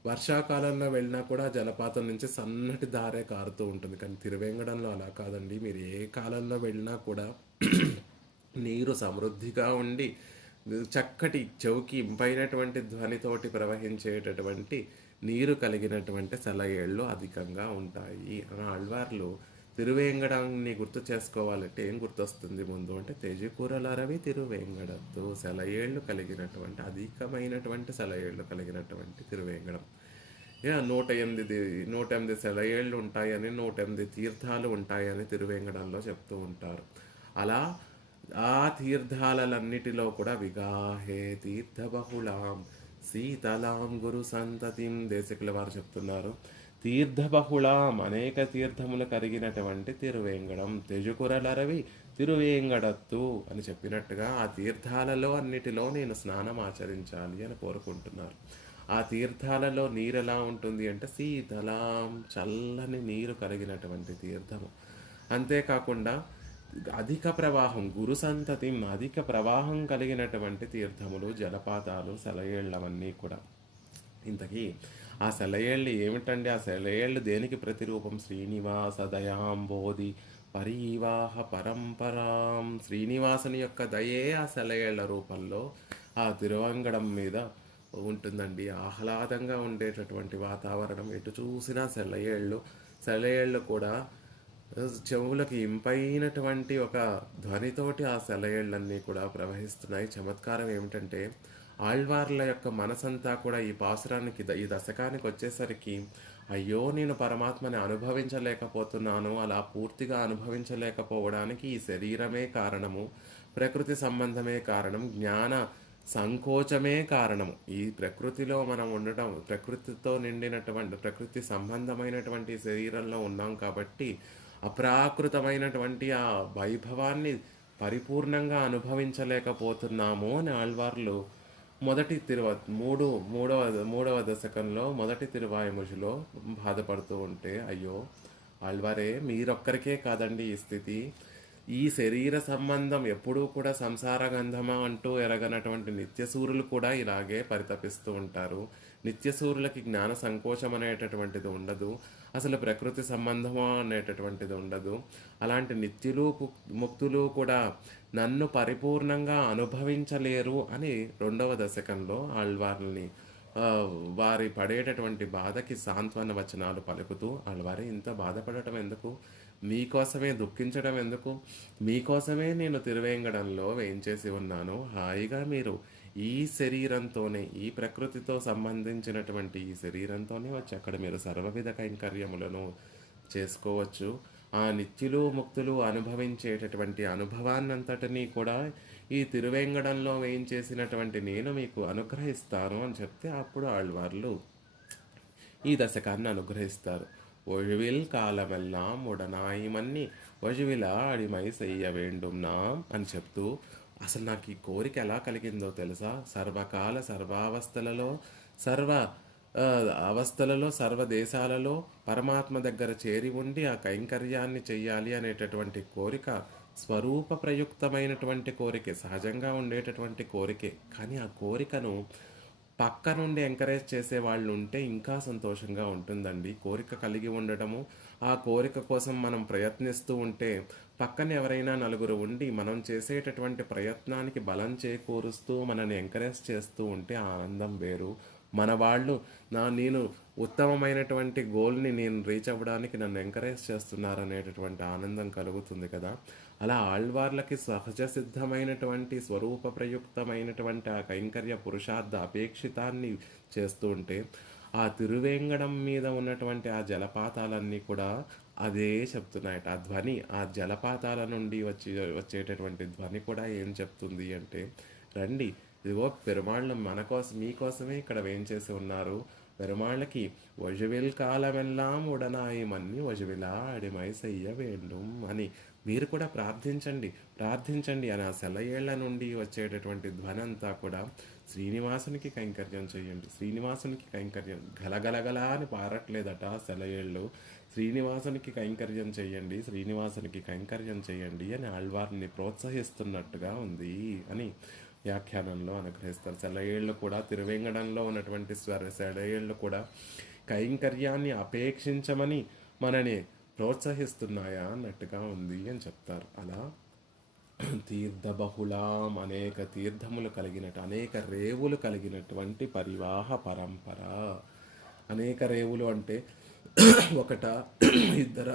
వర్షాకాలంలో వెళ్ళినా కూడా జలపాతం నుంచి సన్నటి దారే కారుతూ ఉంటుంది. కానీ తిరువేంగడంలో అలా కాదండి. మీరు ఏ కాలంలో వెళ్ళినా కూడా నీరు సమృద్ధిగా ఉండి చక్కటి చెవుకి ఇంపైనటువంటి ధ్వనితోటి ప్రవహించేటటువంటి నీరు కలిగినటువంటి సెలయేళ్ళు అధికంగా ఉంటాయి. ఆళ్వార్లు తిరువేంగడాన్ని గుర్తు చేసుకోవాలంటే ఏం గుర్తొస్తుంది ముందు అంటే, తెజికురలరవి తిరువేంగడత్తు, సెలయేళ్ళు కలిగినటువంటి అధికమైనటువంటి సెలయేళ్ళు కలిగినటువంటి తిరువేంగడం. 108 సెలయేళ్ళు ఉంటాయని, 108 తీర్థాలు ఉంటాయని తిరువేంగడంలో చెప్తూ ఉంటారు. అలా ఆ తీర్థాలన్నిటిలో కూడా విగాహే తీర్థ బహుళాం శీతలాం గురు సంతతిం దేశకుల వారు చెప్తున్నారు. తీర్థబహుళాం అనేక తీర్థములు కలిగినటువంటి తిరువేంగడం, తెజుకురలరవి తిరువేంగడత్తు అని చెప్పినట్టుగా ఆ తీర్థాలలో అన్నిటిలో నేను స్నానం ఆచరించాలి అని కోరుకుంటున్నారు. ఆ తీర్థాలలో నీరు ఎలా ఉంటుంది అంటే శీతలాం చల్లని నీరు కలిగినటువంటి తీర్థము. అంతేకాకుండా అధిక ప్రవాహం, గురు సంతతి అధిక ప్రవాహం కలిగినటువంటి తీర్థములు, జలపాతాలు, సెలయేళ్ళవన్నీ కూడా. ఇంతకీ ఆ సెలయేళ్ళు ఏమిటండి? ఆ సెలయేళ్ళు దేనికి ప్రతిరూపం? శ్రీనివాస దయాంబోధి పరీవాహ పరంపరాం. శ్రీనివాసుని యొక్క దయే ఆ సెలయేళ్ల రూపంలో ఆ తిరువంగడం మీద ఉంటుందండి. ఆహ్లాదంగా ఉండేటటువంటి వాతావరణం, ఎటు చూసినా సెలయేళ్ళు కూడా చెవులకు ఇంపైనటువంటి ఒక ధ్వనితోటి ఆ సెలయేళ్ళన్నీ కూడా ప్రవహిస్తున్నాయి. చమత్కారం ఏమిటంటే, ఆళ్వార్ల యొక్క మనసంతా కూడా ఈ పాసురానికి, ఈ దశకానికి వచ్చేసరికి, అయ్యో నేను పరమాత్మని అనుభవించలేకపోతున్నాను, అలా పూర్తిగా అనుభవించలేకపోవడానికి ఈ శరీరమే కారణము, ప్రకృతి సంబంధమే కారణం, జ్ఞాన సంకోచమే కారణము. ఈ ప్రకృతిలో మనం ఉండటం, ప్రకృతితో నిండినటువంటి, ప్రకృతి సంబంధమైనటువంటి శరీరంలో ఉన్నాం కాబట్టి అప్రాకృతమైనటువంటి ఆ వైభవాన్ని పరిపూర్ణంగా అనుభవించలేకపోతున్నాము అని ఆళ్వార్లు మూడవ దశకంలో మొదటి తిరువాయుముషిలో బాధపడుతూ ఉంటే, అయ్యో ఆళ్వారే మీరొక్కరికే కాదండి ఈ స్థితి, ఈ శరీర సంబంధం ఎప్పుడూ కూడా సంసార గంధమా అంటూ ఎరగనటువంటి నిత్యసూరులు కూడా ఇలాగే పరితపిస్తూ ఉంటారు. నిత్యసూరులకి జ్ఞాన సంకోచం అనేటటువంటిది ఉండదు, అసలు ప్రకృతి సంబంధమా అనేటటువంటిది ఉండదు. అలాంటి నిత్యులు ముక్తులు కూడా నన్ను పరిపూర్ణంగా అనుభవించలేరు అని 2వ దశకంలో ఆళ్వార్లని వారి పడేటటువంటి బాధకి సాంత్వన వచనాలు పలుకుతూ, ఆళ్వారే ఇంత బాధపడటం ఎందుకు, మీకోసమే దుఃఖించడం ఎందుకు, మీకోసమే నేను తిరువేంగడంలో వేయించేసి ఉన్నాను, హాయిగా మీరు ఈ శరీరంతోనే, ఈ ప్రకృతితో సంబంధించినటువంటి ఈ శరీరంతోనే వచ్చి అక్కడ మీరు సర్వవిధ కైంకర్యములను చేసుకోవచ్చు. ఆ నిత్యులు ముక్తులు అనుభవించేటటువంటి అనుభవాన్నంతటినీ కూడా ఈ తిరువేంగడంలో వేయించేసినటువంటి నేను మీకు అనుగ్రహిస్తాను అని చెప్తే, అప్పుడు ఆళ్వార్లు ఈ దశకాన్ని అనుగ్రహిస్తారు. ఒழிவில் కాలమెల్లాం ఉడనాయిమన్ని ఒழிవిల అడిమై సెయ్య వేండున్నాం అని చెప్తూ, అసలు నాకు ఈ కోరిక ఎలా కలిగిందో తెలుసా? సర్వకాల అవస్థలలో సర్వ దేశాలలో పరమాత్మ దగ్గర చేరి ఉండి ఆ కైంకర్యాన్ని చెయ్యాలి అనేటటువంటి కోరిక స్వరూప ప్రయుక్తమైనటువంటి కోరికే, సహజంగా ఉండేటటువంటి కోరికే. కానీ ఆ కోరికను పక్క నుండి ఎంకరేజ్ చేసే వాళ్ళు ఉంటే ఇంకా సంతోషంగా ఉంటుందండి. కోరిక కలిగి ఉండటము, ఆ కోరిక కోసం మనం ప్రయత్నిస్తూ ఉంటే పక్కన ఎవరైనా నలుగురు ఉండి మనం చేసేటటువంటి ప్రయత్నానికి బలం చేకూరుస్తూ మనని ఎంకరేజ్ చేస్తూ ఉంటే ఆ ఆనందం వేరు. మన వాళ్ళు నేను ఉత్తమమైనటువంటి గోల్ని నేను రీచ్ అవ్వడానికి నన్ను ఎంకరేజ్ చేస్తున్నారనేటటువంటి ఆనందం కలుగుతుంది కదా. అలా ఆళ్వార్లకి సహజ సిద్ధమైనటువంటి స్వరూప ప్రయుక్తమైనటువంటి ఆ కైంకర్య పురుషార్థ అపేక్షితాన్ని చేస్తూ ఉంటే, ఆ తిరువేంగడం మీద ఉన్నటువంటి ఆ జలపాతాలన్నీ కూడా అదే చెప్తున్నాయట. ఆ ధ్వని, ఆ జలపాతాల నుండి వచ్చేటటువంటి ధ్వని కూడా ఏం చెప్తుంది అంటే, రండి, ఇదిగో పెరుమాళ్ళు మీకోసమే ఇక్కడ వేంచేసి ఉన్నారు, పెరుమాళ్ళకి వజువిల్ కాలమెల్లాం ఉడనాయి మన్ని వజువిలా అడిమై సెయ్య వేండుం అని మీరు కూడా ప్రార్థించండి ప్రార్థించండి అని ఆ సెలయేళ్ల నుండి వచ్చేటటువంటి ధ్వని అంతా కూడా శ్రీనివాసునికి కైంకర్యం చేయండి, శ్రీనివాసునికి కైంకర్యం. గలగలగల అని పారట్లేదట సెలయేళ్ళు, శ్రీనివాసునికి కైంకర్యం చేయండి, శ్రీనివాసునికి కైంకర్యం చేయండి అని ఆళ్వారిని ప్రోత్సహిస్తున్నట్టుగా ఉంది అని వ్యాఖ్యానంలో అనుగ్రహిస్తారు. సెలయేళ్ళు కూడా తిరువేంగడంలో ఉన్నటువంటి సెలయేళ్ళు కూడా కైంకర్యాన్ని అపేక్షించమని మనని ప్రోత్సహిస్తున్నాయా అన్నట్టుగా ఉంది అని చెప్తారు. అలా తీర్థబహుళాం అనేక తీర్థములు అనేక రేవులు కలిగినటువంటి పరివాహ పరంపర. అనేక రేవులు అంటే ఒకట ఇద్దర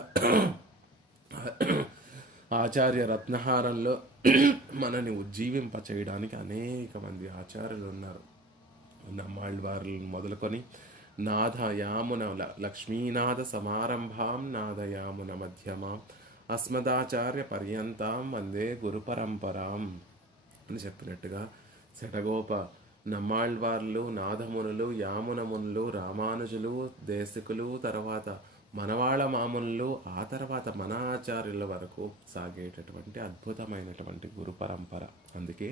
ఆచార్య రత్నహారంలో మనని ఉజ్జీవింప చేయడానికి అనేక మంది ఆచార్యులు ఉన్నారు. నమ్మాళ్ళవారు మొదలుకొని నాదయామున లక్ష్మీనాథ సమారంభాం నాదయామున మధ్యమాం అస్మదాచార్య పర్యంతం వందే గురు పరంపరాం అని చెప్పినట్టుగా శటగోప నమ్మాళ్ళవార్లు, నాదమునులు, యామునమునులు, రామానుజులు, దేశికులు, తర్వాత మనవాళ్ళ మామూలు, ఆ తర్వాత మన ఆచార్యుల వరకు సాగేటటువంటి అద్భుతమైనటువంటి గురు పరంపర. అందుకే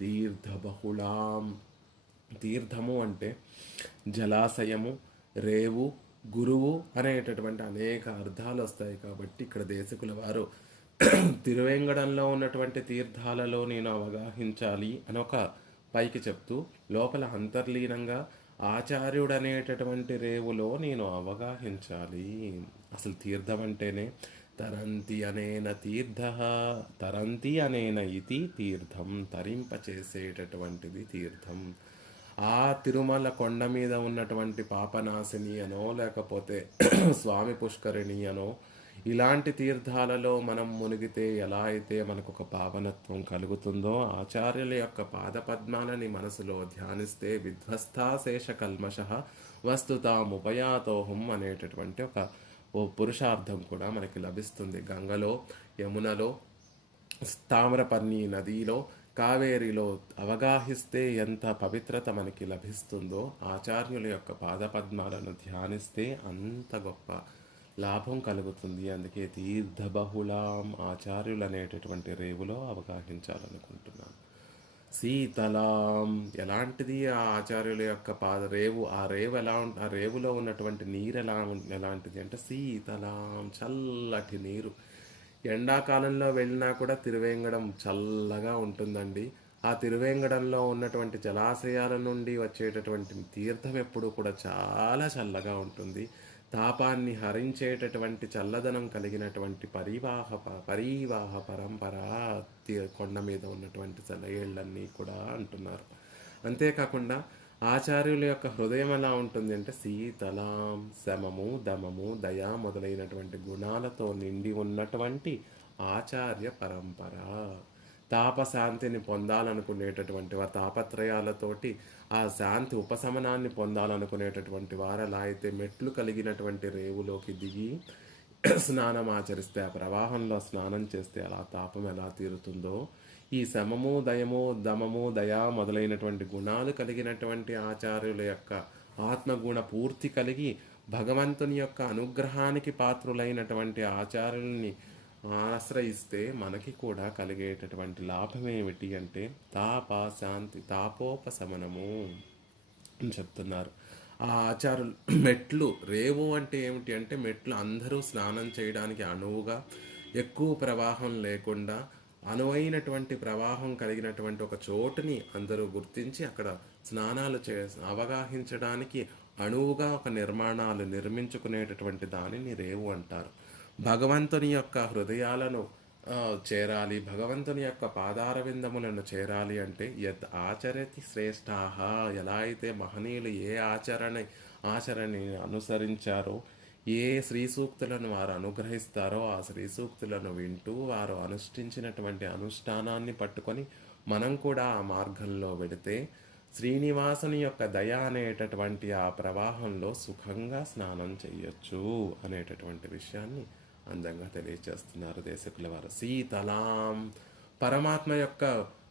తీర్థబహుళాం, తీర్థము అంటే జలాశయము, రేవు, గురువు అనేటటువంటి అనేక అర్థాలు వస్తాయి. కాబట్టి ఇక్కడ దేశకుల వారు తిరువేంగడంలో ఉన్నటువంటి తీర్థాలలో నేను అవగాహించాలి అని ఒక పైకి చెప్తూ లోపల అంతర్లీనంగా ఆచార్యుడనేటటువంటి రేవులో నేను అవగాహించాలి. అసలు తీర్థం అంటేనే తరంతి అనేన తీర్థ, తరంతి అనేన ఇది తీర్థం, తరింపచేసేటటువంటిది తీర్థం. ఆ తిరుమల కొండ మీద ఉన్నటువంటి పాపనాశిని అనో లేకపోతే స్వామి పుష్కరిణి అనో ఇలాంటి తీర్థాలలో మనం మునిగితే ఎలా అయితే మనకు ఒక పావనత్వం కలుగుతుందో, ఆచార్యుల యొక్క పాదపద్మాలని మనసులో ధ్యానిస్తే విధ్వస్తాశేష కల్మష వస్తుతాముపయాతోహం అనేటటువంటి ఒక పురుషార్థం కూడా మనకి లభిస్తుంది. గంగలో, యమునలో, తామ్రపర్ణి నదిలో, కావేరిలో అవగాహిస్తే ఎంత పవిత్రత మనకి లభిస్తుందో, ఆచార్యుల యొక్క పాదపద్మాలను ధ్యానిస్తే అంత గొప్ప లాభం కలుగుతుంది. అందుకే తీర్థబహుళాం ఆచార్యులు అనేటటువంటి రేవులో అవగాహించాలనుకుంటున్నాను. శీతలాం ఎలాంటిది ఆ ఆచార్యుల యొక్క రేవు, ఆ రేవు ఎలా ఆ రేవులో ఉన్నటువంటి నీరు ఎలాంటిది అంటే శీతలాం చల్లటి నీరు. ఎండాకాలంలో వెళ్ళినా కూడా తిరువేంగడం చల్లగా ఉంటుందండి. ఆ తిరువేంగడంలో ఉన్నటువంటి జలాశయాల నుండి వచ్చేటటువంటి తీర్థం ఎప్పుడు కూడా చాలా చల్లగా ఉంటుంది. తాపాన్ని హరించేటటువంటి చల్లదనం కలిగినటువంటి పరివాహ పరంపర కొండ మీద ఉన్నటువంటి సెలయేళ్ళన్నీ కూడా అంటున్నారు. అంతేకాకుండా ఆచార్యుల యొక్క హృదయం ఎలా ఉంటుంది అంటే శీతలాం, శమము, దమము, దయ మొదలైనటువంటి గుణాలతో నిండి ఉన్నటువంటి ఆచార్య పరంపర. తాపశాంతిని పొందాలనుకునేటటువంటి వారు, తాపత్రయాలతోటి ఆ శాంతి ఉపశమనాన్ని పొందాలనుకునేటటువంటి వారు ఎలా అయితే మెట్లు కలిగినటువంటి రేవులోకి దిగి స్నానం ఆచరిస్తే, ఆ ప్రవాహంలో స్నానం చేస్తే అలా తాపం ఎలా తీరుతుందో, ఈ శమము, దయము, దమము, దయ మొదలైనటువంటి గుణాలు కలిగినటువంటి ఆచార్యుల యొక్క ఆత్మగుణ పూర్తి కలిగి భగవంతుని యొక్క అనుగ్రహానికి పాత్రులైనటువంటి ఆచార్యుల్ని ఆశ్రయిస్తే మనకి కూడా కలిగేటటువంటి లాభం ఏమిటి అంటే శాంతి, తాపోపశమనము అని చెప్తున్నారు. ఆ ఆచారులు మెట్లు, రేవు అంటే ఏమిటి అంటే మెట్లు అందరూ స్నానం చేయడానికి అనువుగా, ఎక్కువ ప్రవాహం లేకుండా అనువైనటువంటి ప్రవాహం కలిగినటువంటి ఒక చోటుని అందరూ గుర్తించి అక్కడ స్నానాలు అవగాహించడానికి అణువుగా ఒక నిర్మాణాలు నిర్మించుకునేటటువంటి దానిని రేవు అంటారు. భగవంతుని యొక్క హృదయాలను చేరాలి, భగవంతుని యొక్క పాదారవిందములను చేరాలి అంటే యత్ ఆచరతి శ్రేష్ఠాహ, ఎలా అయితే మహనీయులు ఏ ఆచరణని అనుసరించారో, ఏ శ్రీ సూక్తులను వారు అనుగ్రహిస్తారో ఆ శ్రీ సూక్తులను వింటూ వారు అనుష్ఠించినటువంటి అనుష్ఠానాన్ని పట్టుకొని మనం కూడా ఆ మార్గంలో వెడితే శ్రీనివాసుని యొక్క దయ అనేటటువంటి ఆ ప్రవాహంలో సుఖంగా స్నానం చేయొచ్చు అనేటటువంటి విషయాన్ని అందంగా తెలియచేస్తున్నారు దేశకుల వారు. శీతలాం, పరమాత్మ యొక్క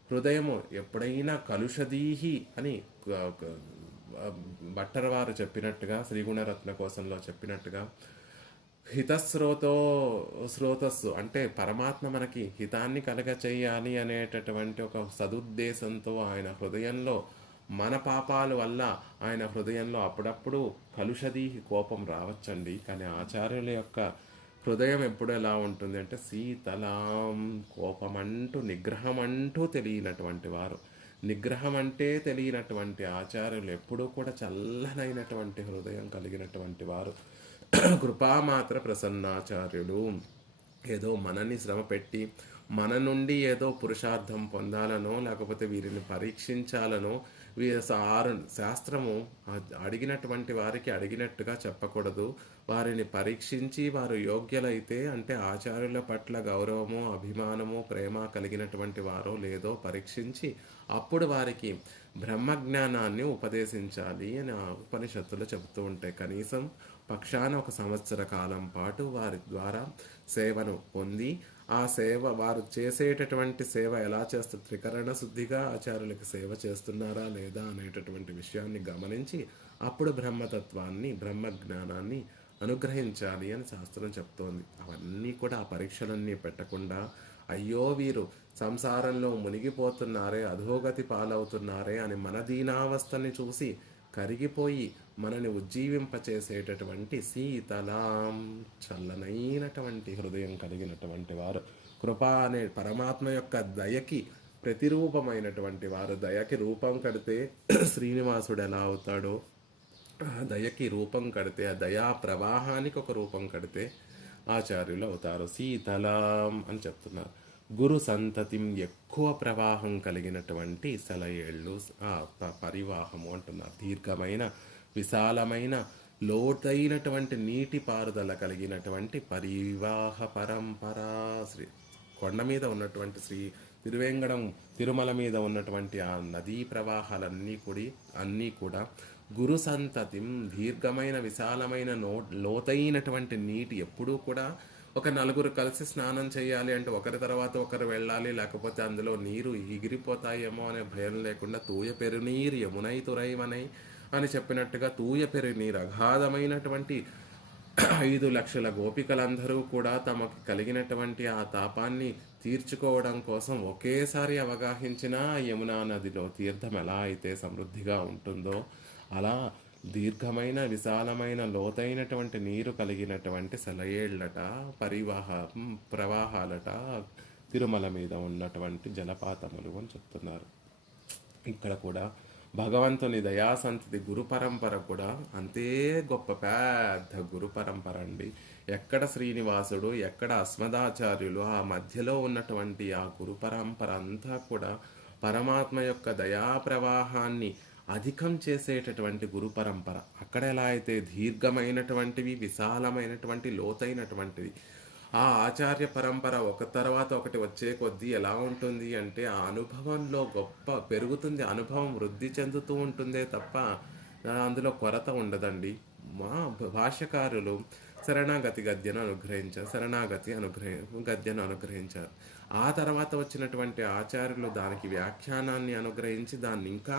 హృదయము ఎప్పుడైనా కలుషదీహి అని భట్టర్ వారు చెప్పినట్టుగా శ్రీగుణరత్న కోశంలో చెప్పినట్టుగా శ్రోతస్సు అంటే పరమాత్మ మనకి హితాన్ని కలగ చేయాలి అనేటటువంటి ఒక సదుద్దేశంతో ఆయన హృదయంలో మన పాపాల వల్ల ఆయన హృదయంలో అప్పుడప్పుడు కలుషదీహి కోపం రావచ్చండి. కానీ ఆచార్యుల యొక్క హృదయం ఎప్పుడు ఎలా ఉంటుంది అంటే శీతలాం, కోపమంటూ నిగ్రహం అంటూ తెలియనటువంటి వారు, నిగ్రహం అంటే తెలియనటువంటి ఆచార్యులు ఎప్పుడూ కూడా చల్లనైనటువంటి హృదయం కలిగినటువంటి వారు. కృపామాత్ర ప్రసన్నాచార్యులు. ఏదో మనని శ్రమ పెట్టి మన నుండి ఏదో పురుషార్థం పొందాలనో లేకపోతే వీరిని పరీక్షించాలనో శాస్త్రము అడిగినటువంటి వారికి అడిగినట్టుగా చెప్పకూడదు. వారిని పరీక్షించి వారు యోగ్యులైతే అంటే ఆచార్యుల పట్ల గౌరవము, అభిమానము, ప్రేమ కలిగినటువంటి వారో లేదో పరీక్షించి అప్పుడు వారికి బ్రహ్మజ్ఞానాన్ని ఉపదేశించాలి అని ఆ ఉపనిషత్తులు చెబుతూ ఉంటాయి. కనీసం పక్షాన 1 సంవత్సర కాలం పాటు వారి ద్వారా సేవను పొంది ఆ సేవ వారు చేసేటటువంటి సేవ ఎలా చేస్తారు, త్రికరణ శుద్ధిగా ఆచార్యులకు సేవ చేస్తున్నారా లేదా అనేటటువంటి విషయాన్ని గమనించి అప్పుడు బ్రహ్మతత్వాన్ని, బ్రహ్మజ్ఞానాన్ని అనుగ్రహించాలి అని శాస్త్రం చెప్తోంది. అవన్నీ కూడా ఆ పరీక్షలన్నీ పెట్టకుండా అయ్యో వీరు సంసారంలో మునిగిపోతున్నారే, అధోగతి పాలవుతున్నారే అని మన దీనావస్థని చూసి కరిగిపోయి మనని ఉజ్జీవింపచేసేటటువంటి శీతలాం, చల్లనైనటువంటి హృదయం కలిగినటువంటి వారు, కృప అనే పరమాత్మ యొక్క దయకి ప్రతిరూపమైనటువంటి వారు. దయకి రూపం కడితే శ్రీనివాసుడు ఎలా అవుతాడో, దయకి రూపం కడితే ఆ దయా ప్రవాహానికి ఒక రూపం కడితే ఆచార్యులు అవుతారు. శీతలాం అని చెప్తున్నారు. గురు సంతతిం, ఎక్కువ ప్రవాహం కలిగినటువంటి సెలయేళ్ళు, పరివాహము అంటున్నారు. దీర్ఘమైన, విశాలమైన, లోతైనటువంటి నీటి పారుదల కలిగినటువంటి పరివాహ పరంపర. శ్రీ కొండ మీద ఉన్నటువంటి శ్రీ తిరువేంగడం తిరుమల మీద ఉన్నటువంటి ఆ నదీ ప్రవాహాలన్నీ కూడా గురు సంతతిం, దీర్ఘమైన, విశాలమైన, లోతైనటువంటి నీటి. ఎప్పుడూ కూడా ఒక నలుగురు కలిసి స్నానం చేయాలి అంటే ఒకరి తర్వాత ఒకరు వెళ్ళాలి, లేకపోతే అందులో నీరు ఎగిరిపోతాయేమో అనే భయం లేకుండా తూయ పెరునీరు యమునై తురైవనై అని చెప్పినట్టుగా తూయ పెరునీరు, అగాధమైనటువంటి 5 లక్షల గోపికలందరూ కూడా తమకు కలిగినటువంటి ఆ తాపాన్ని తీర్చుకోవడం కోసం ఒకేసారి అవగాహించిన యమునా నదిలో తీర్థం ఎలా అయితే సమృద్ధిగా ఉంటుందో అలా దీర్ఘమైన, విశాలమైన, లోతైనటువంటి నీరు కలిగినటువంటి సెలయేళ్లట, ప్రవాహాలట తిరుమల మీద ఉన్నటువంటి జలపాతములు అని చెప్తున్నారు. ఇక్కడ కూడా భగవంతుని దయాసంతతి గురు పరంపర కూడా అంతే గొప్ప పెద్ద గురు పరంపర అండి. ఎక్కడ శ్రీనివాసుడు, ఎక్కడ అస్మదాచార్యులు, ఆ మధ్యలో ఉన్నటువంటి ఆ గురు పరంపర అంతా కూడా పరమాత్మ యొక్క దయా ప్రవాహాన్ని అధికం చేసేటటువంటి గురు పరంపర. అక్కడ ఎలా అయితే దీర్ఘమైనటువంటివి, విశాలమైనటువంటి, లోతైనటువంటివి, ఆ ఆచార్య పరంపర ఒక తర్వాత ఒకటి వచ్చే కొద్దీ ఎలా ఉంటుంది అంటే ఆ అనుభవంలో గొప్ప పెరుగుతుంది, అనుభవం వృద్ధి చెందుతూ ఉంటుందే తప్ప అందులో కొరత ఉండదండి. మా భాష్యకారులు శరణాగతి గద్యను అనుగ్రహించారు. ఆ తర్వాత వచ్చినటువంటి ఆచార్యులు దానికి వ్యాఖ్యానాన్ని అనుగ్రహించి దాన్ని ఇంకా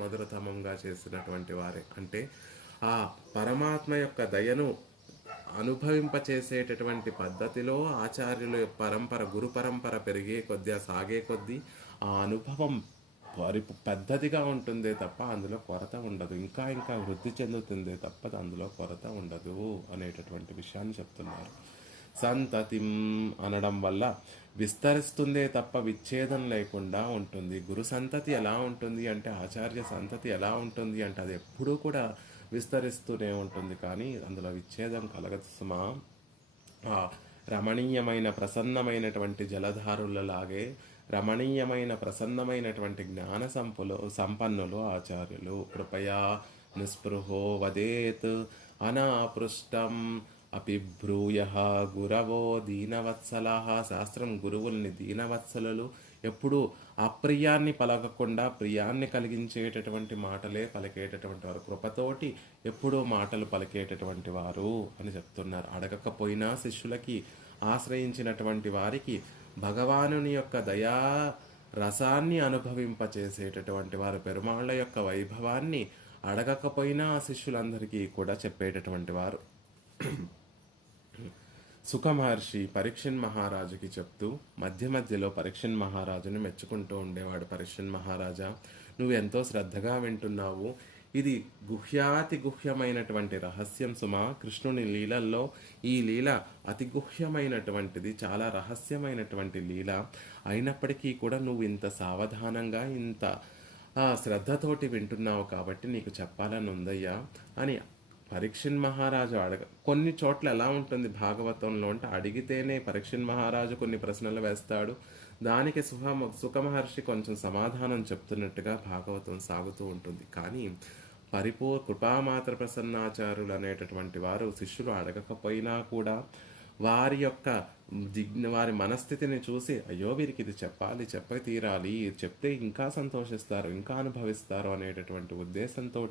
మధురతమంగా చేసినటువంటి వారే. అంటే ఆ పరమాత్మ యొక్క దయను అనుభవింపచేసేటటువంటి పద్ధతిలో ఆచార్యుల పరంపర, గురు పరంపర పెరిగే కొద్దీ, సాగే కొద్దీ ఆ అనుభవం పద్ధతిగా ఉంటుందే తప్ప అందులో కొరత ఉండదు. ఇంకా ఇంకా వృద్ధి చెందుతుందే తప్ప అందులో కొరత ఉండదు అనేటటువంటి విషయాన్ని చెప్తున్నారు. సంతతిం అనడం వల్ల విస్తరిస్తుందే తప్ప విచ్ఛేదం లేకుండా ఉంటుంది. గురు సంతతి ఎలా ఉంటుంది అంటే, ఆచార్య సంతతి ఎలా ఉంటుంది అంటే అది ఎప్పుడూ కూడా విస్తరిస్తూనే ఉంటుంది, కానీ అందులో విచ్ఛేదం కలగదు సుమా. రమణీయమైన, ప్రసన్నమైనటువంటి జలధారులలాగే రమణీయమైన, ప్రసన్నమైనటువంటి జ్ఞాన సంపన్నులు ఆచార్యులు. కృపయా నిస్పృహో వదేత్ అనాపృష్టం అపిబ్రూయ గురవో దీనవత్సలాః. శాస్త్రం గురువుల్ని దీనవత్సలు, ఎప్పుడు అప్రియాన్ని పలకకుండా ప్రియాన్ని కలిగించేటటువంటి మాటలే పలికేటటువంటి వారు, కృపతోటి ఎప్పుడూ మాటలు పలికేటటువంటి వారు అని చెప్తున్నారు. అడగకపోయినా శిష్యులకి ఆశ్రయించినటువంటి వారికి భగవానుని యొక్క దయా రసాన్ని అనుభవింపచేసేటటువంటి వారు, పెరుమాళ్ళ యొక్క వైభవాన్ని అడగకపోయినా ఆ శిష్యులందరికీ కూడా చెప్పేటటువంటి వారు. సుఖ మహర్షి పరీక్షణ్ మహారాజుకి చెప్తూ మధ్య మధ్యలో పరీక్షణ్ మహారాజుని మెచ్చుకుంటూ ఉండేవాడు. పరీక్షణ్ మహారాజా, నువ్వు ఎంతో శ్రద్ధగా వింటున్నావు. ఇది గుహ్యాతి గుహ్యమైనటువంటి రహస్యం సుమా. కృష్ణుని లీలల్లో ఈ లీల అతి గుహ్యమైనటువంటిది, చాలా రహస్యమైనటువంటి లీల. అయినప్పటికీ కూడా నువ్వు ఇంత సావధానంగా, ఇంత శ్రద్ధతోటి వింటున్నావు కాబట్టి నీకు చెప్పాలని ఉందయ్యా అని పరీక్షణ్ మహారాజు కొన్ని చోట్ల ఎలా ఉంటుంది భాగవతంలో అంటే, అడిగితేనే పరీక్షణ్ మహారాజు కొన్ని ప్రశ్నలు వేస్తాడు, దానికి సుఖ మహర్షి కొంచెం సమాధానం చెప్తున్నట్టుగా భాగవతం సాగుతూ ఉంటుంది. కానీ కృపామాత్ర ప్రసన్నాచారులు అనేటటువంటి వారు శిష్యులు అడగకపోయినా కూడా వారి యొక్క వారి మనస్థితిని చూసి, అయ్యో వీరికి ఇది చెప్పాలి, చెప్ప తీరాలి, చెప్తే ఇంకా సంతోషిస్తారు, ఇంకా అనుభవిస్తారు అనేటటువంటి ఉద్దేశంతో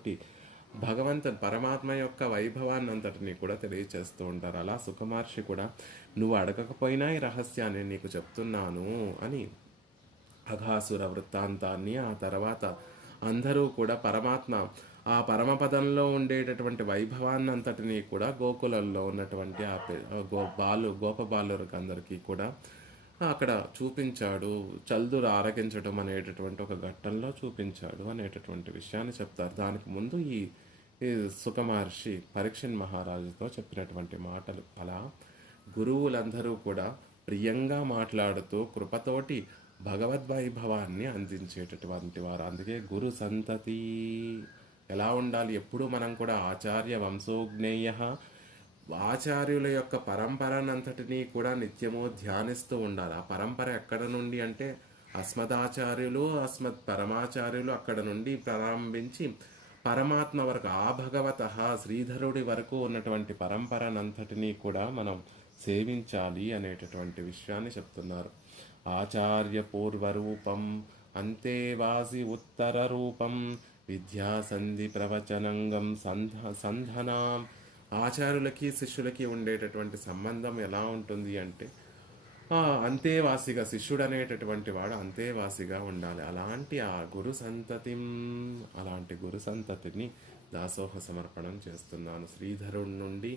పరమాత్మ యొక్క వైభవాన్ని అంతటినీ కూడా తెలియచేస్తూ ఉంటారు. అలా సుఖమహర్షి కూడా నువ్వు అడగకపోయినా ఈ రహస్యాన్ని నీకు చెప్తున్నాను అని అఘాసుర వృత్తాంతాన్ని, ఆ తర్వాత అందరూ కూడా ఆ పరమపదంలో ఉండేటటువంటి వైభవాన్ని అంతటినీ కూడా గోకులంలో ఉన్నటువంటి గోపబాలురికి అందరికీ కూడా అక్కడ చూపించాడు. చల్దురు ఆరగించడం అనేటటువంటి ఒక ఘట్టంలో చూపించాడు అనేటటువంటి విషయాన్ని చెప్తారు. దానికి ముందు ఈ సుఖ మహర్షి పరీక్షణ్ మహారాజుతో చెప్పినటువంటి మాటలు. అలా గురువులందరూ కూడా ప్రియంగా మాట్లాడుతూ కృపతోటి భగవద్వైభవాన్ని అందించేటటువంటి వారు. అందుకే గురు సంతతి ఎలా ఉండాలి, ఎప్పుడు మనం కూడా ఆచార్య వంశోజ్ఞేయ, ఆచార్యుల యొక్క పరంపరనంతటినీ కూడా నిత్యము ధ్యానిస్తూ ఉండాలి. ఆ పరంపర ఎక్కడ నుండి అంటే అస్మదాచార్యులు, పరమాచార్యులు అక్కడ నుండి ప్రారంభించి పరమాత్మ వరకు, ఆ భగవత శ్రీధరుడి వరకు ఉన్నటువంటి పరంపరనంతటినీ కూడా మనం సేవించాలి అనేటటువంటి విషయాన్ని చెప్తున్నారు. ఆచార్య పూర్వరూపం అంతేవాసి ఉత్తర రూపం విద్యాసంధి ప్రవచనంగం సంధనాం. ఆచార్యులకి శిష్యులకి ఉండేటటువంటి సంబంధం ఎలా ఉంటుంది అంటే, అంతేవాసిగా, శిష్యుడు అనేటటువంటి వాడు అంతేవాసిగా ఉండాలి. అలాంటి అలాంటి గురు సంతతిని దాసోహ సమర్పణం చేస్తున్నాను. శ్రీధరుడి నుండి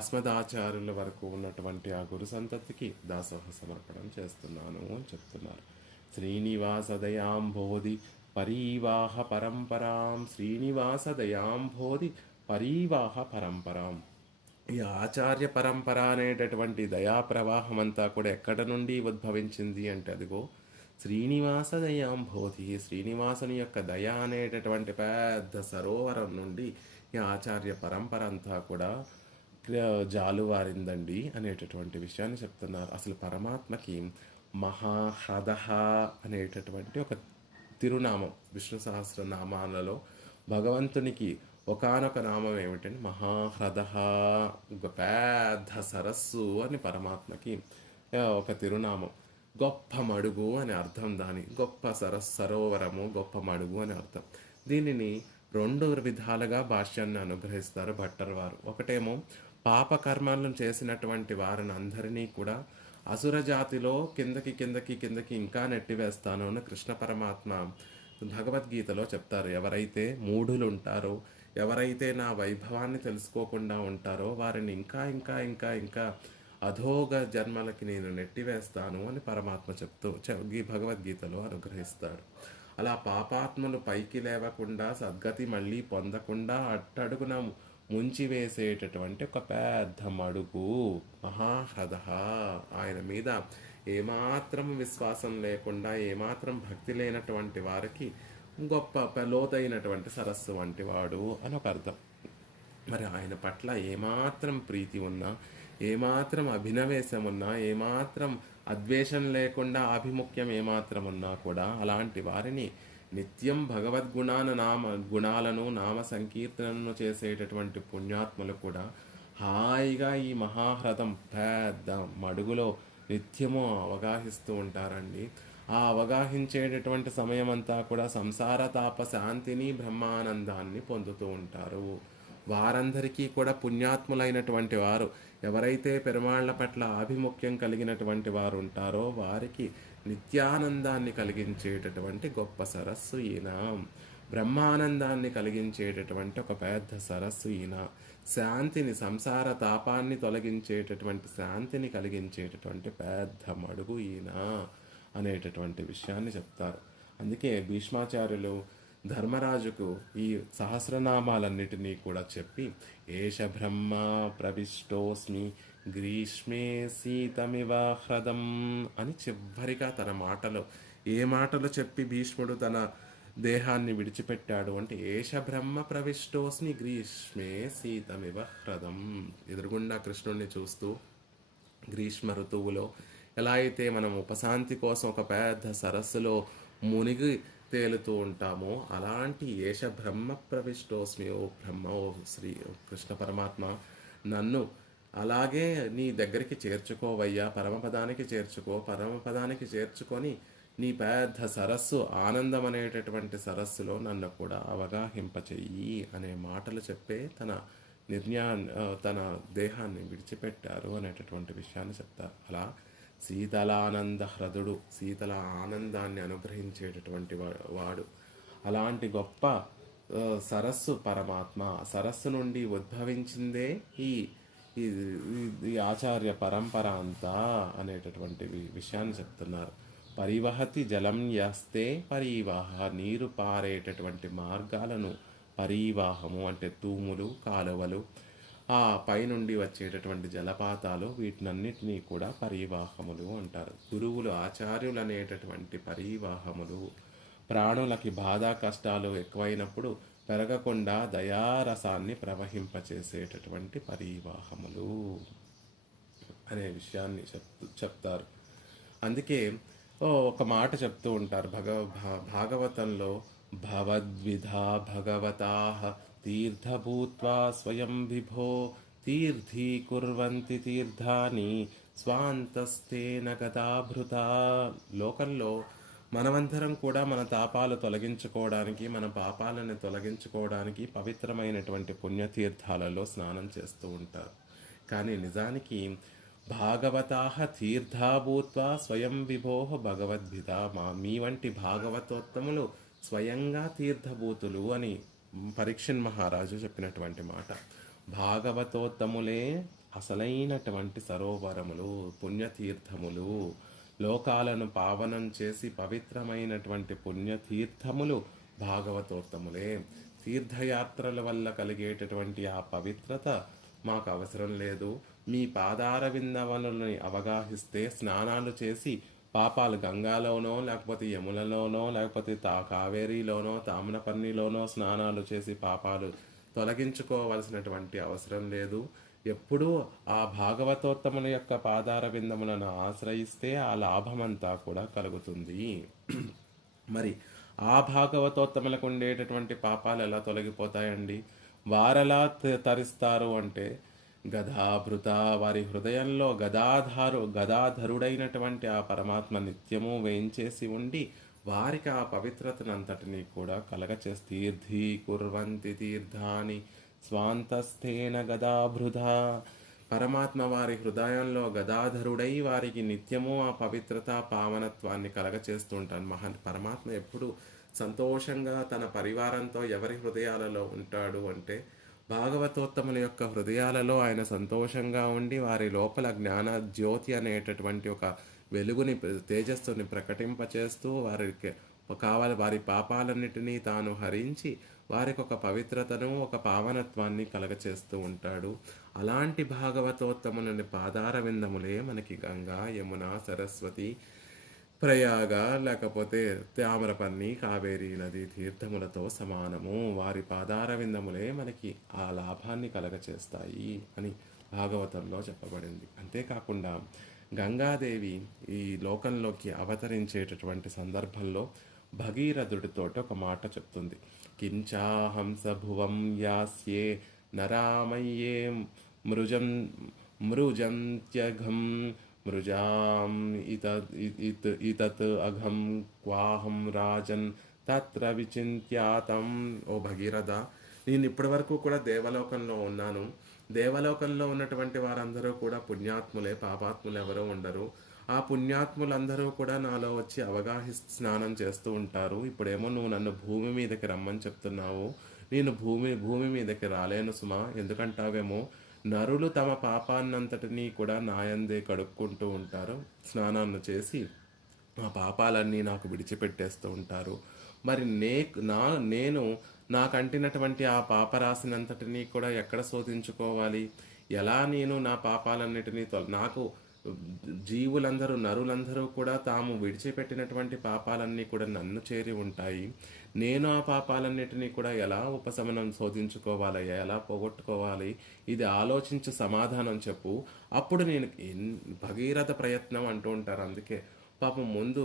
అస్మదాచార్యుల వరకు ఉన్నటువంటి ఆ గురు సంతతికి దాసోహ సమర్పణం చేస్తున్నాను అని చెప్తున్నారు. శ్రీనివాస దయాంబోధి పరీవాహ పరంపరాం, శ్రీనివాస దయాంబోధి పరీవాహ పరంపరాం. ఈ ఆచార్య పరంపర అనేటటువంటి దయా ప్రవాహం అంతా కూడా ఎక్కడ నుండి ఉద్భవించింది అంటే, అదిగో శ్రీనివాస దయాంబోధి, శ్రీనివాసుని యొక్క దయ అనేటటువంటి పెద్ద సరోవరం నుండి ఈ ఆచార్య పరంపర అంతా కూడా జాలువారిందండి అనేటటువంటి విషయాన్ని చెప్తున్నారు. అసలు పరమాత్మకి మహాహ్రద అనేటటువంటి ఒక తిరునామం, విష్ణు సహస్రనామాలలో భగవంతునికి ఒకానొక నామం ఏమిటంటే మహాహ్రద, ఒక పెద్ద సరస్సు అని పరమాత్మకి ఒక తిరునామం. గొప్ప మడుగు అని అర్థం, దాని గొప్ప సరోవరము, గొప్ప మడుగు అని అర్థం. దీనిని రెండు విధాలుగా భాష్యాన్ని అనుగ్రహిస్తారు భట్టర్ వారు. ఒకటేమో పాపకర్మాలను చేసినటువంటి వారిని అందరినీ కూడా అసుర జాతిలో కిందకి ఇంకా నెట్టివేస్తాను అని కృష్ణ పరమాత్మ భగవద్గీతలో చెప్తారు. ఎవరైతే మూఢులు ఉంటారో, ఎవరైతే నా వైభవాన్ని తెలుసుకోకుండా ఉంటారో వారిని ఇంకా అధోగ జన్మలకి నేను నెట్టివేస్తాను అని పరమాత్మ చెప్తూ భగవద్గీతలో అనుగ్రహిస్తాడు. అలా పాపాత్మలు పైకి లేవకుండా, సద్గతి మళ్ళీ పొందకుండా అట్టడుగున ముంచివేసేటటువంటి ఒక పెద్ద మడుగు మహాహ్రద. ఆయన మీద ఏమాత్రం విశ్వాసం లేకుండా, ఏమాత్రం భక్తి లేనటువంటి వారికి గొప్ప లోతైనటువంటి సరస్సు వంటి వాడు అని ఒక అర్థం. మరి ఆయన పట్ల ఏమాత్రం ప్రీతి ఉన్నా, ఏమాత్రం అభినవేశం ఉన్నా, ఏమాత్రం అద్వేషం లేకుండా ఆభిముఖ్యం ఏమాత్రం ఉన్నా కూడా అలాంటి వారిని నిత్యం గుణాలను నామ సంకీర్తనను చేసేటటువంటి పుణ్యాత్ములు కూడా హాయిగా ఈ మహాహ్రదం పెద్ద మడుగులో నిత్యము అవగాహిస్తూ ఉంటారండి. ఆ అవగాహించేటటువంటి సమయం అంతా కూడా సంసార తాప శాంతిని, బ్రహ్మానందాన్ని పొందుతూ ఉంటారు. వారందరికీ కూడా పుణ్యాత్ములైనటువంటి వారు, ఎవరైతే పెరుమాళ్ల పట్ల ఆభిముఖ్యం కలిగినటువంటి వారు ఉంటారో వారికి నిత్యానందాన్ని కలిగించేటటువంటి గొప్ప సరస్సు ఈయన. బ్రహ్మానందాన్ని కలిగించేటటువంటి ఒక పెద్ద సరస్సు ఈయన. శాంతిని, సంసార తాపాన్ని తొలగించేటటువంటి, శాంతిని కలిగించేటటువంటి పెద్ద మడుగు ఈయన అనేటటువంటి విషయాన్ని చెప్తారు. అందుకే భీష్మాచార్యులు ధర్మరాజుకు ఈ సహస్రనామాలన్నిటినీ కూడా చెప్పి, ఏష బ్రహ్మ ప్రవిష్టోస్మి గ్రీష్మే శీతమివ హ్రదం అని చివరిగా తన మాటలో ఏ మాటలు చెప్పి భీష్ముడు తన దేహాన్ని విడిచిపెట్టాడు అంటే, ఏష బ్రహ్మ ప్రవిష్టోస్మి గ్రీష్మే శీతమివ హ్రదం. ఎదురుగుండా కృష్ణుడిని చూస్తూ గ్రీష్మ ఋతువులో ఎలా అయితే మనం ఉపశాంతి కోసం ఒక పెద్ద సరస్సులో మునిగి తేలుతూ ఉంటామో, అలాంటి ఏష బ్రహ్మ ప్రవిష్టోస్మి, ఓ బ్రహ్మ, ఓ శ్రీ కృష్ణ పరమాత్మ, నన్ను అలాగే నీ దగ్గరికి చేర్చుకోవయ్యా, పరమపదానికి చేర్చుకో, పరమపదానికి చేర్చుకొని నీ పెద్ద సరస్సు, ఆనందం అనేటటువంటి సరస్సులో నన్ను కూడా అవగాహింపచెయ్యి అనే మాటలు చెప్పే తన దేహాన్ని విడిచిపెట్టారు అనేటటువంటి విషయాన్ని చెప్తారు. అలా శీతలానంద హ్రదుడు, శీతల ఆనందాన్ని అనుగ్రహించేటటువంటి వాడు. అలాంటి గొప్ప సరస్సు పరమాత్మ. సరస్సు నుండి ఉద్భవించిందే ఈ ఈ ఈ ఆచార్య పరంపర అంతా అనేటటువంటి విషయాన్ని చెప్తున్నారు. పరివహతి జలం యస్తే పరివాహ, నీరు పారేటటువంటి మార్గాలను పరివాహము అంటే తూములు, కాలువలు, ఆ పైనుండి వచ్చేటటువంటి జలపాతాలు, వీటినన్నిటినీ కూడా పరివాహములు అంటారు. గురువులు, ఆచార్యులు అనేటటువంటి పరివాహములు. ప్రాణులకి బాధా కష్టాలు ఎక్కువైనప్పుడు పెరగకుండా దయారసాన్ని ప్రవహింపచేసేటటువంటి పరివాహములు అనే విషయాన్ని చెప్తారు. అందుకే ఒక మాట చెప్తూ ఉంటారు భాగవతంలో, భవద్విధా భగవతాః తీర్థభూత్వా స్వయం విభో తీర్థీకుర్వంతి తీర్థాని స్వాంతస్తేన గదాభృతా. లోకంలో మనమందరం కూడా మన తాపాలు తొలగించుకోవడానికి, మన పాపాలను తొలగించుకోవడానికి పవిత్రమైనటువంటి పుణ్యతీర్థాలలో స్నానం చేస్తూ ఉంటారు. కానీ నిజానికి భాగవతాః తీర్థాభూత్వా స్వయం విభోః భగవద్భిదా, మీ వంటి భాగవతోత్తములు స్వయంగా తీర్థభూతులు అని పరీక్షణ్ మహారాజు చెప్పినటువంటి మాట. భాగవతోత్తములే అసలైనటువంటి సరోవరములు, పుణ్యతీర్థములు. లోకాలను పావనం చేసి పవిత్రమైనటువంటి పుణ్యతీర్థములు భాగవతోత్తములే. తీర్థయాత్రల వల్ల కలిగేటటువంటి ఆ పవిత్రత మాకు అవసరం లేదు. మీ పాదార విందములను అవగాహిస్తే, స్నానాలు చేసి పాపాలు గంగాలోనో లేకపోతే యములలోనో లేకపోతే కావేరీలోనో తామ్రపర్ణిలోనో స్నానాలు చేసి పాపాలు తొలగించుకోవలసినటువంటి అవసరం లేదు. ఎప్పుడూ ఆ భాగవతోత్తముల యొక్క పాదార విందములను ఆశ్రయిస్తే ఆ లాభమంతా కూడా కలుగుతుంది. మరి ఆ భాగవతోత్తములకు ఉండేటటువంటి పాపాలు ఎలా తొలగిపోతాయండి? వారెలా తరిస్తారు అంటే, గదాభృత, వారి హృదయంలో గదాధరుడైనటువంటి ఆ పరమాత్మ నిత్యము వేయించేసి ఉండి వారికి ఆ పవిత్రతనంతటినీ కూడా కలగచేసి, తీర్థీ కుర్వంతి తీర్థాని స్వాంతస్థేన గదాభృత. పరమాత్మ వారి హృదయంలో గదాధరుడై వారికి నిత్యము ఆ పవిత్రత, పావనత్వాన్ని కలగచేస్తూ ఉంటాను. పరమాత్మ ఎప్పుడు సంతోషంగా తన పరివారంతో ఎవరి హృదయాలలో ఉంటాడు అంటే, భాగవతోత్తముల యొక్క హృదయాలలో ఆయన సంతోషంగా ఉండి వారి లోపల జ్ఞాన జ్యోతి అనేటటువంటి ఒక వెలుగుని, తేజస్సుని ప్రకటింపచేస్తూ వారి పాపాలన్నిటినీ తాను హరించి వారికి ఒక పవిత్రతను, ఒక పావనత్వాన్ని కలగచేస్తూ ఉంటాడు. అలాంటి భాగవతోత్తములని పాదార విందములే మనకి గంగా, యమున, సరస్వతి, ప్రయాగ లేకపోతే తామ్రపర్ణి, కావేరీ నది తీర్థములతో సమానము. వారి పాదార విందములే మనకి ఆ లాభాన్ని కలగచేస్తాయి అని భాగవతంలో చెప్పబడింది. అంతేకాకుండా గంగాదేవి ఈ లోకంలోకి అవతరించేటటువంటి సందర్భంలో భగీరథుడితోటి ఒక మాట చెప్తుంది. కించాహంస భువం యాస్యే నరామయ్యే మృజంత్యఘం మృజాం ఇతత్ అఘం క్వాహం రాజన్ తత్ర విచింత్యాతం. ఓ భగీరథ, నేను ఇప్పటి వరకు కూడా దేవలోకంలో ఉన్నాను. దేవలోకంలో ఉన్నటువంటి వారందరూ కూడా పుణ్యాత్ములే, పాపాత్ములు ఎవరో ఉండరు. ఆ పుణ్యాత్ములందరూ కూడా నాలో వచ్చి స్నానం చేస్తూ ఉంటారు. ఇప్పుడేమో నువ్వు నన్ను భూమి మీదకి రమ్మని చెప్తున్నావు. నేను భూమి మీదకి రాలేను సుమా. ఎందుకంటావేమో, నరులు తమ పాపాన్నంతటినీ కూడా నాయందే కడుక్కుంటూ ఉంటారు. స్నానాన్ని చేసి ఆ పాపాలన్నీ నాకు విడిచిపెట్టేస్తూ ఉంటారు. మరి నేను నాకంటినటువంటి ఆ పాపరాశినంతటినీ కూడా ఎక్కడ శోధించుకోవాలి? ఎలా నేను నా పాపాలన్నిటినీ నాకు నరులందరూ కూడా తాము విడిచిపెట్టినటువంటి పాపాలన్నీ కూడా నన్ను చేరి ఉంటాయి. నేను ఆ పాపాలన్నిటినీ కూడా ఎలా శోధించుకోవాలి, ఎలా పోగొట్టుకోవాలి? ఇది ఆలోచించి సమాధానం చెప్పు. అప్పుడు నేను భగీరథ ప్రయత్నం అంటూ ఉంటారు. అందుకే పాపం ముందు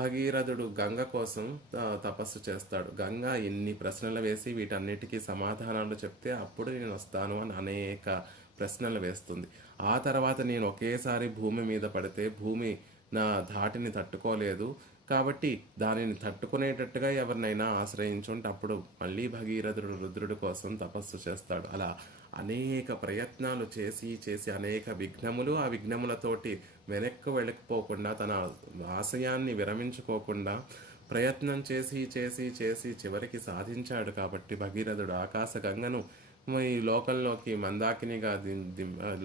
భగీరథుడు గంగ కోసం తపస్సు చేస్తాడు. గంగ ఇన్ని ప్రశ్నలు వేసి వీటన్నిటికీ సమాధానాలు చెప్తే అప్పుడు నేను వస్తాను అని అనేక ప్రశ్నలు వేస్తుంది. ఆ తర్వాత నేను ఒకేసారి భూమి మీద పడితే భూమి నా ధాటిని తట్టుకోలేదు, కాబట్టి దానిని తట్టుకునేటట్టుగా ఎవరినైనా ఆశ్రయించుంటే అప్పుడు మళ్ళీ భగీరథుడు రుద్రుడి కోసం తపస్సు చేస్తాడు. అలా అనేక ప్రయత్నాలు చేసి చేసి అనేక విఘ్నములు, ఆ విఘ్నములతోటి వెనక్కు వెళ్ళకపోకుండా తన ఆశయాన్ని విరమించుకోకుండా ప్రయత్నం చేసి చేసి చేసి చివరికి సాధించాడు. కాబట్టి భగీరథుడు ఆకాశగంగను ఈ లోకంలోకి మందాకినిగా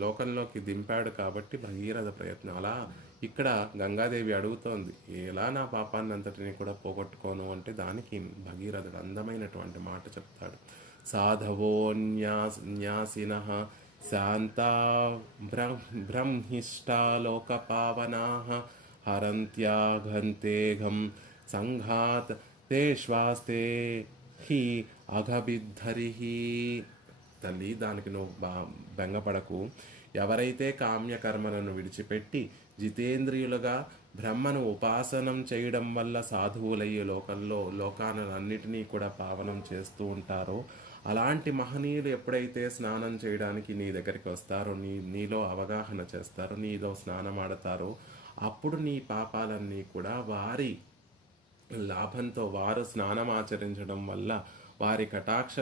లోకంలోకి దింపాడు. కాబట్టి భగీరథ ప్రయత్నం అలా ఇక్కడ గంగాదేవి అడుగుతోంది, ఎలా నా పాపాన్ని అంతటిని కూడా పోగొట్టుకోను అంటే దానికి భగీరథుడు అందమైనటువంటి మాట చెప్తాడు. సాధవో న్యాసిన శాంతా బ్రహ్మిష్టా లోకపావనా హరంత్యాఘంతేఘం సంఘాత్ తేష్వాస్తే హి అఘబిద్ధరిహి. తల్లి, దానికి నువ్వు బెంగపడకు. ఎవరైతే కామ్యకర్మలను విడిచిపెట్టి జితేంద్రియులుగా బ్రహ్మను ఉపాసనం చేయడం వల్ల సాధువులయ్యే లోకాలన్నిటినీ కూడా పావనం చేస్తూ ఉంటారో, అలాంటి మహనీయులు ఎప్పుడైతే స్నానం చేయడానికి నీ దగ్గరికి వస్తారో, నీలో అవగాహన చేస్తారో, నీలో స్నానమాడతారో, అప్పుడు నీ పాపాలన్నీ కూడా వారి లాభంతో, వారు స్నానం ఆచరించడం వల్ల వారి కటాక్ష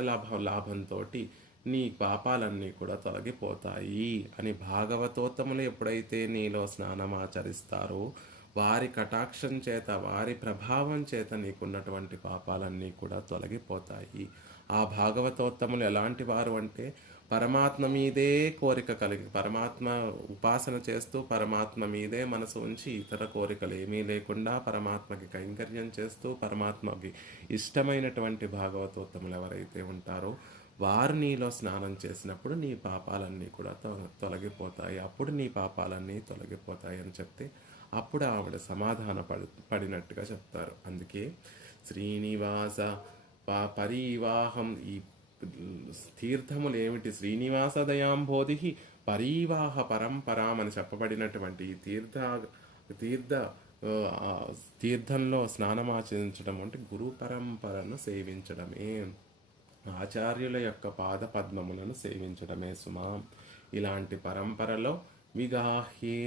లాభంతో నీ పాపాలన్నీ కూడా తొలగిపోతాయి అని భాగవతోత్తములు ఎప్పుడైతే నీలో స్నానం ఆచరిస్తారో, వారి కటాక్షం చేత, వారి ప్రభావం చేత నీకున్నటువంటి పాపాలన్నీ కూడా తొలగిపోతాయి. ఆ భాగవతోత్తములు ఎలాంటి వారు అంటే, పరమాత్మ మీదే కోరిక కలిగి, పరమాత్మ ఉపాసన చేస్తూ పరమాత్మ మీదే మనసు ఉంచి ఇతర కోరికలు ఏమీ లేకుండా పరమాత్మకి కైంకర్యం చేస్తూ పరమాత్మకి ఇష్టమైనటువంటి భాగవతోత్తములు ఎవరైతే ఉంటారో వారు నీలో స్నానం చేసినప్పుడు నీ పాపాలన్నీ కూడా తొలగిపోతాయి. అప్పుడు నీ పాపాలన్నీ తొలగిపోతాయి అని చెప్తే అప్పుడు ఆవిడ పడినట్టుగా చెప్తారు. అందుకే శ్రీనివాస పరివాహం, ఈ తీర్థములు ఏమిటి? శ్రీనివాస దయాంబోధి పరివాహ పరంపరాం అని చెప్పబడినటువంటి ఈ తీర్థంలో స్నానమాచరించడం అంటే గురు పరంపరను సేవించడమే, ఆచార్యుల యొక్క పాద పద్మములను సేవించడమే సుమా. ఇలాంటి పరంపరలో విగాహ్యే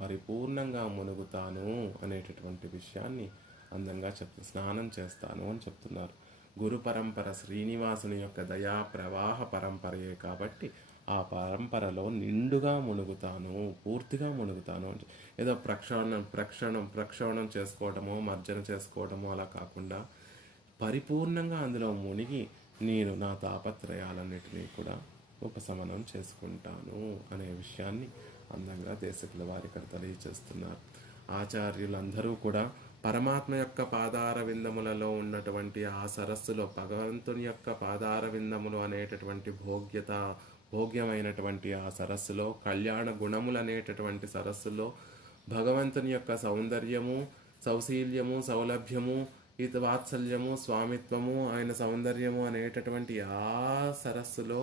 పరిపూర్ణంగా మునుగుతాను అనేటటువంటి విషయాన్ని అందంగా స్నానం చేస్తాను అని చెప్తున్నారు. గురు పరంపర శ్రీనివాసుని యొక్క దయా ప్రవాహ పరంపరయే కాబట్టి ఆ పరంపరలో నిండుగా మునుగుతాను, పూర్తిగా మునుగుతాను. ఏదో ప్రక్షాళనం చేసుకోవడమో మర్జన చేసుకోవడమో అలా కాకుండా పరిపూర్ణంగా అందులో మునిగి నేను నా తాపత్రయాలన్నిటినీ కూడా ఉపశమనం చేసుకుంటాను అనే విషయాన్ని అందంగా దేశకుల వారి ఇక్కడ తెలియచేస్తున్నారు. ఆచార్యులందరూ కూడా పరమాత్మ యొక్క పాదార విందములలో ఉన్నటువంటి ఆ సరస్సులో, భగవంతుని యొక్క పాదార విందములు అనేటటువంటి భోగ్యమైనటువంటి ఆ సరస్సులో, కళ్యాణ గుణములు అనేటటువంటి సరస్సులో భగవంతుని యొక్క సౌందర్యము, సౌశీల్యము, సౌలభ్యము, వాత్సల్యము, స్వామిత్వము, ఆయన సౌందర్యము అనేటటువంటి ఆ సరస్సులో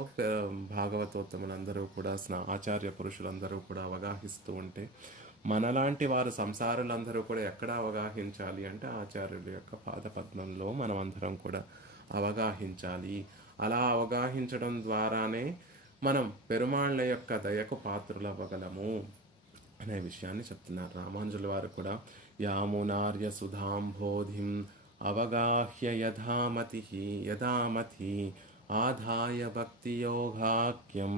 భాగవతోత్తములందరూ కూడా ఆచార్య పురుషులందరూ కూడా అవగాహిస్తూ ఉంటే, మనలాంటి వారు సంసారులందరూ కూడా ఎక్కడ అవగాహించాలి అంటే ఆచార్యుల యొక్క పాదపద్మంలో మనం అందరం కూడా అవగాహించాలి. అలా అవగాహించడం ద్వారానే మనం పెరుమాళ్ళ యొక్క దయకు పాత్రులవ్వగలము అనే విషయాన్ని చెప్తున్నారు. రామానుజుల వారు కూడా యామునార్య సుధాంబోధిం అవగాహ్య యథామతి ఆధాయ భక్తియోగాఖ్యం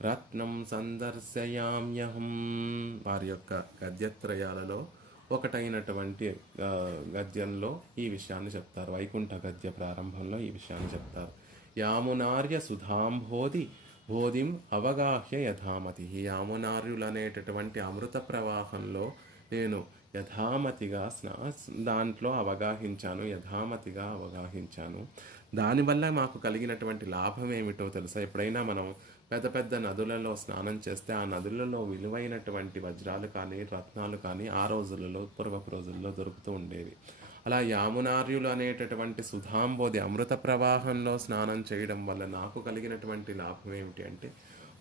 రత్నం సందర్శయామ్యహం. వారి యొక్క గద్యత్రయాలలో ఒకటైనటువంటి ఆ, గద్యంలో ఈ విషయాన్ని చెప్తారు. వైకుంఠ గద్య ప్రారంభంలో ఈ విషయాన్ని చెప్తారు. యామునార్య సుధాంబోధి బోధిం అవగాహ్య యథామతి. యామునార్యులు అనేటటువంటి అమృత ప్రవాహంలో నేను యథామతిగా దాంట్లో అవగాహించాను, యథామతిగా అవగాహించాను. దానివల్ల మాకు కలిగినటువంటి లాభం ఏమిటో తెలుసా? ఎప్పుడైనా మనం పెద్ద పెద్ద నదులలో స్నానం చేస్తే ఆ నదులలో విలువైనటువంటి వజ్రాలు కానీ రత్నాలు కానీ ఆ రోజులలో, పూర్వపు రోజుల్లో దొరుకుతూ ఉండేవి. అలా యామునార్యులు అనేటటువంటి సుధాంబోధి అమృత ప్రవాహంలో స్నానం చేయడం వల్ల నాకు కలిగినటువంటి లాభం ఏమిటి అంటే,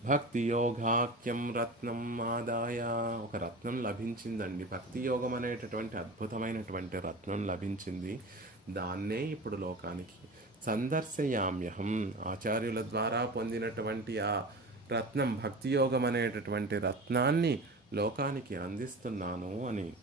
భక్తి యోగాఖ్యం రత్నం ఆదాయ. ఒక రత్నం లభించిందండి. భక్తి యోగం అనేటటువంటి అద్భుతమైనటువంటి రత్నం లభించింది. దాన్నే ఇప్పుడు లోకానికి సందర్శయామ్యహం. ఆచార్యుల ద్వారా పొందినటువంటి ఆ రత్నం, భక్తి యోగం అనేటటువంటి రత్నాన్ని లోకానికి అందిస్తున్నాను అని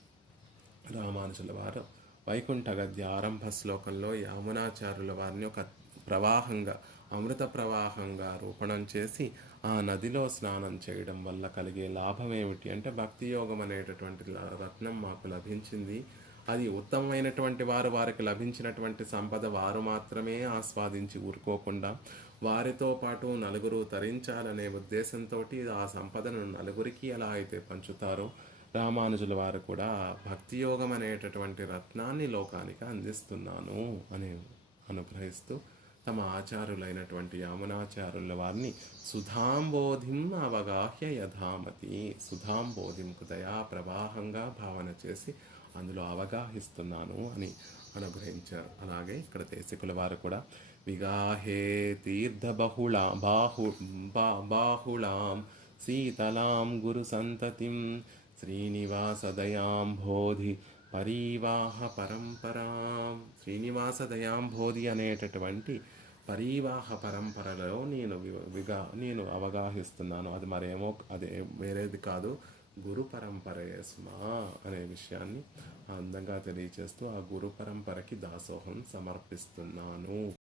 రామానుజుల వారు వైకుంఠ గద్య ఆరంభ శ్లోకంలో యామునాచార్యుల వారిని ఒక ప్రవాహంగా, అమృత ప్రవాహంగా రూపణం చేసి ఆ నదిలో స్నానం చేయడం వల్ల కలిగే లాభం ఏమిటి అంటే, భక్తి యోగం అనేటటువంటి రత్నం మాకు లభించింది. అది ఉత్తమమైనటువంటి వారు, వారికి లభించినటువంటి సంపద వారు మాత్రమే ఆస్వాదించి ఊరుకోకుండా వారితో పాటు నలుగురు తరించాలనే ఉద్దేశంతో ఆ సంపదను నలుగురికి ఎలా అయితే పంచుతారో, రామానుజుల వారు కూడా భక్తి యోగం అనేటటువంటి రత్నాన్ని లోకానికి అందిస్తున్నాను అని అనుగ్రహిస్తూ తమ ఆచార్యులైనటువంటి యామునాచార్యుల వారిని సుధాంబోధిం అవగాహ్య యథామతి, సుధాంబోధింకు దయా ప్రవాహంగా భావన చేసి అందులో అవగాహిస్తున్నాను అని అనుగ్రహించారు. అలాగే ఇక్కడ దేశికుల వారు కూడా విగాహే తీర్థ బాహుళాం శీతలాం గురు సంతతిం శ్రీనివాసదయాంబోధి పరివాహ పరంపరాం. శ్రీనివాసదయాంబోధి అనేటటువంటి పరివాహ పరంపరలో నేను అవగాహిస్తున్నాను. అది మరేమో, అదే వేరేది కాదు, గురు పరంపరయే సుమా అనే విషయాన్ని అందంగా తెలియచేస్తూ ఆ గురు పరంపరకి దాసోహం సమర్పిస్తున్నాను.